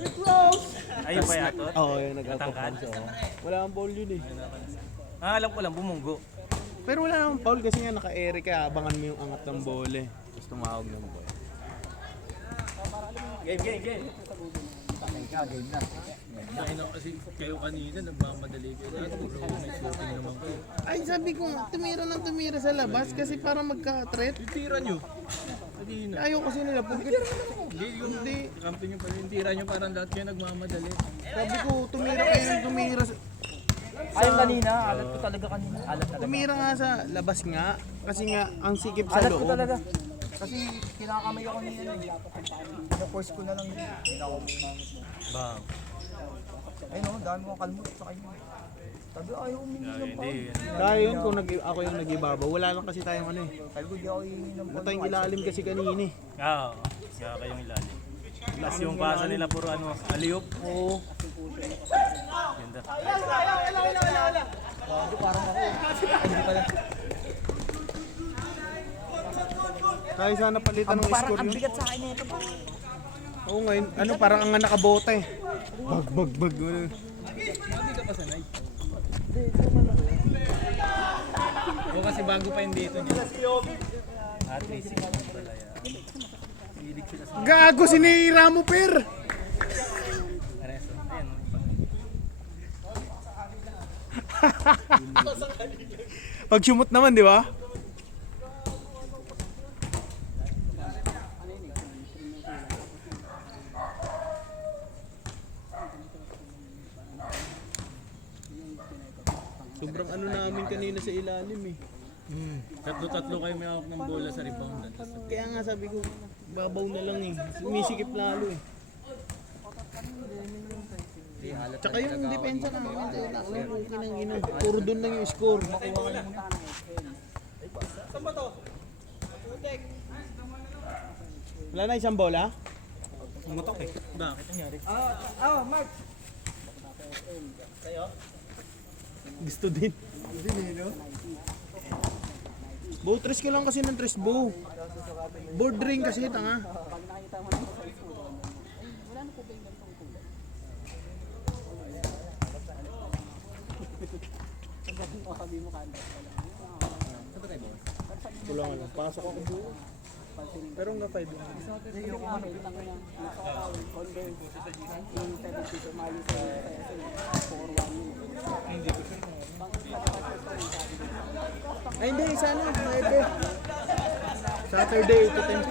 Ayun pa yato? Oo, yung nag-out Natangkad? siya. Wala kang foul yun eh. Alam ko lang, bumunggo. Pero wala namang foul kasi nga naka-area ka, abangan mo yung angat ng bola eh. Tapos tumawag ng bola. Game. Kaya na kasi kayo kanina, nagmamadali kayo. Puro may shooting naman kayo. Ay, sabi ko, tumira sa labas kasi para magka-threat. Yung tira nyo. Kanina. Ayaw kasi nila po. Hindi. Kampi nyo pala yung tira nyo, parang lahat kayo nagmamadali. Sabi ko, tumira kayo ng tumira. Ayun kanina, alat ko talaga kanina. Alat talaga. Tumira nga sa labas nga. Kasi nga, ang sikip sa Alat ko loob. talaga. Kasi kinakamay ako ni ano. Pina-force ko na lang yun. Bang. Ayun o, dami mo kalmot sa kanya. Sabi, ayaw umingi ng pa. Kaya yun, kung ako yung nag-ibabaw, wala lang kasi tayong ano eh. Sabi ko, di ako hihingi ng pa. Wala tayong ilalim kasi kanina eh. Oo. Kaya kayong ilalim. Plus yung pasa nila puro ano, aliyop. Oo. Ganda. Sabi, parang ako. Hindi pala. Kaya sana palitan ng Parang score ang yun. bigat sa akin nito. Oo ngayon, ano parang ang nakabote. Bag. O kasi bago pa yung dito niya. Gago, sinira mo, per! Pag sumot naman, di ba? Sobrang ano namin kanina sa ilalim eh. Tatlo-tatlo kayo may hawak ng bola sa rebound. Kaya nga sabi ko, babaw na lang eh. Sumisikip lalo eh. Tsaka yung depensa namin, puro doon lang yung score. Wala na isang bola? Umutok eh. Bakit nangyari? Mark. Gusto din. Bow tres ka lang kasi ng tres bow. Board ring kasi tanga. Kulangan lang. Pasok ako buo. Pero nga 5 lang. Ay hindi, sana. Pwede. Saturday, 8 to 10.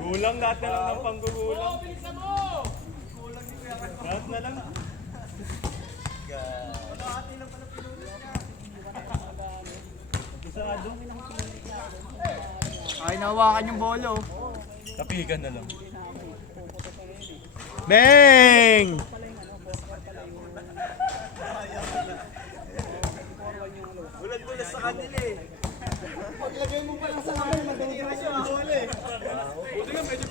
Gulang lahat na lang ng panggugulang. Lahat na lang. Ay, nahawakan yung bolo. Kapigan na lang. Bang! Bulat-bulat sa kanila eh. Paglagay mo pa lang sa akin, madali na siya. Buti nga, medyo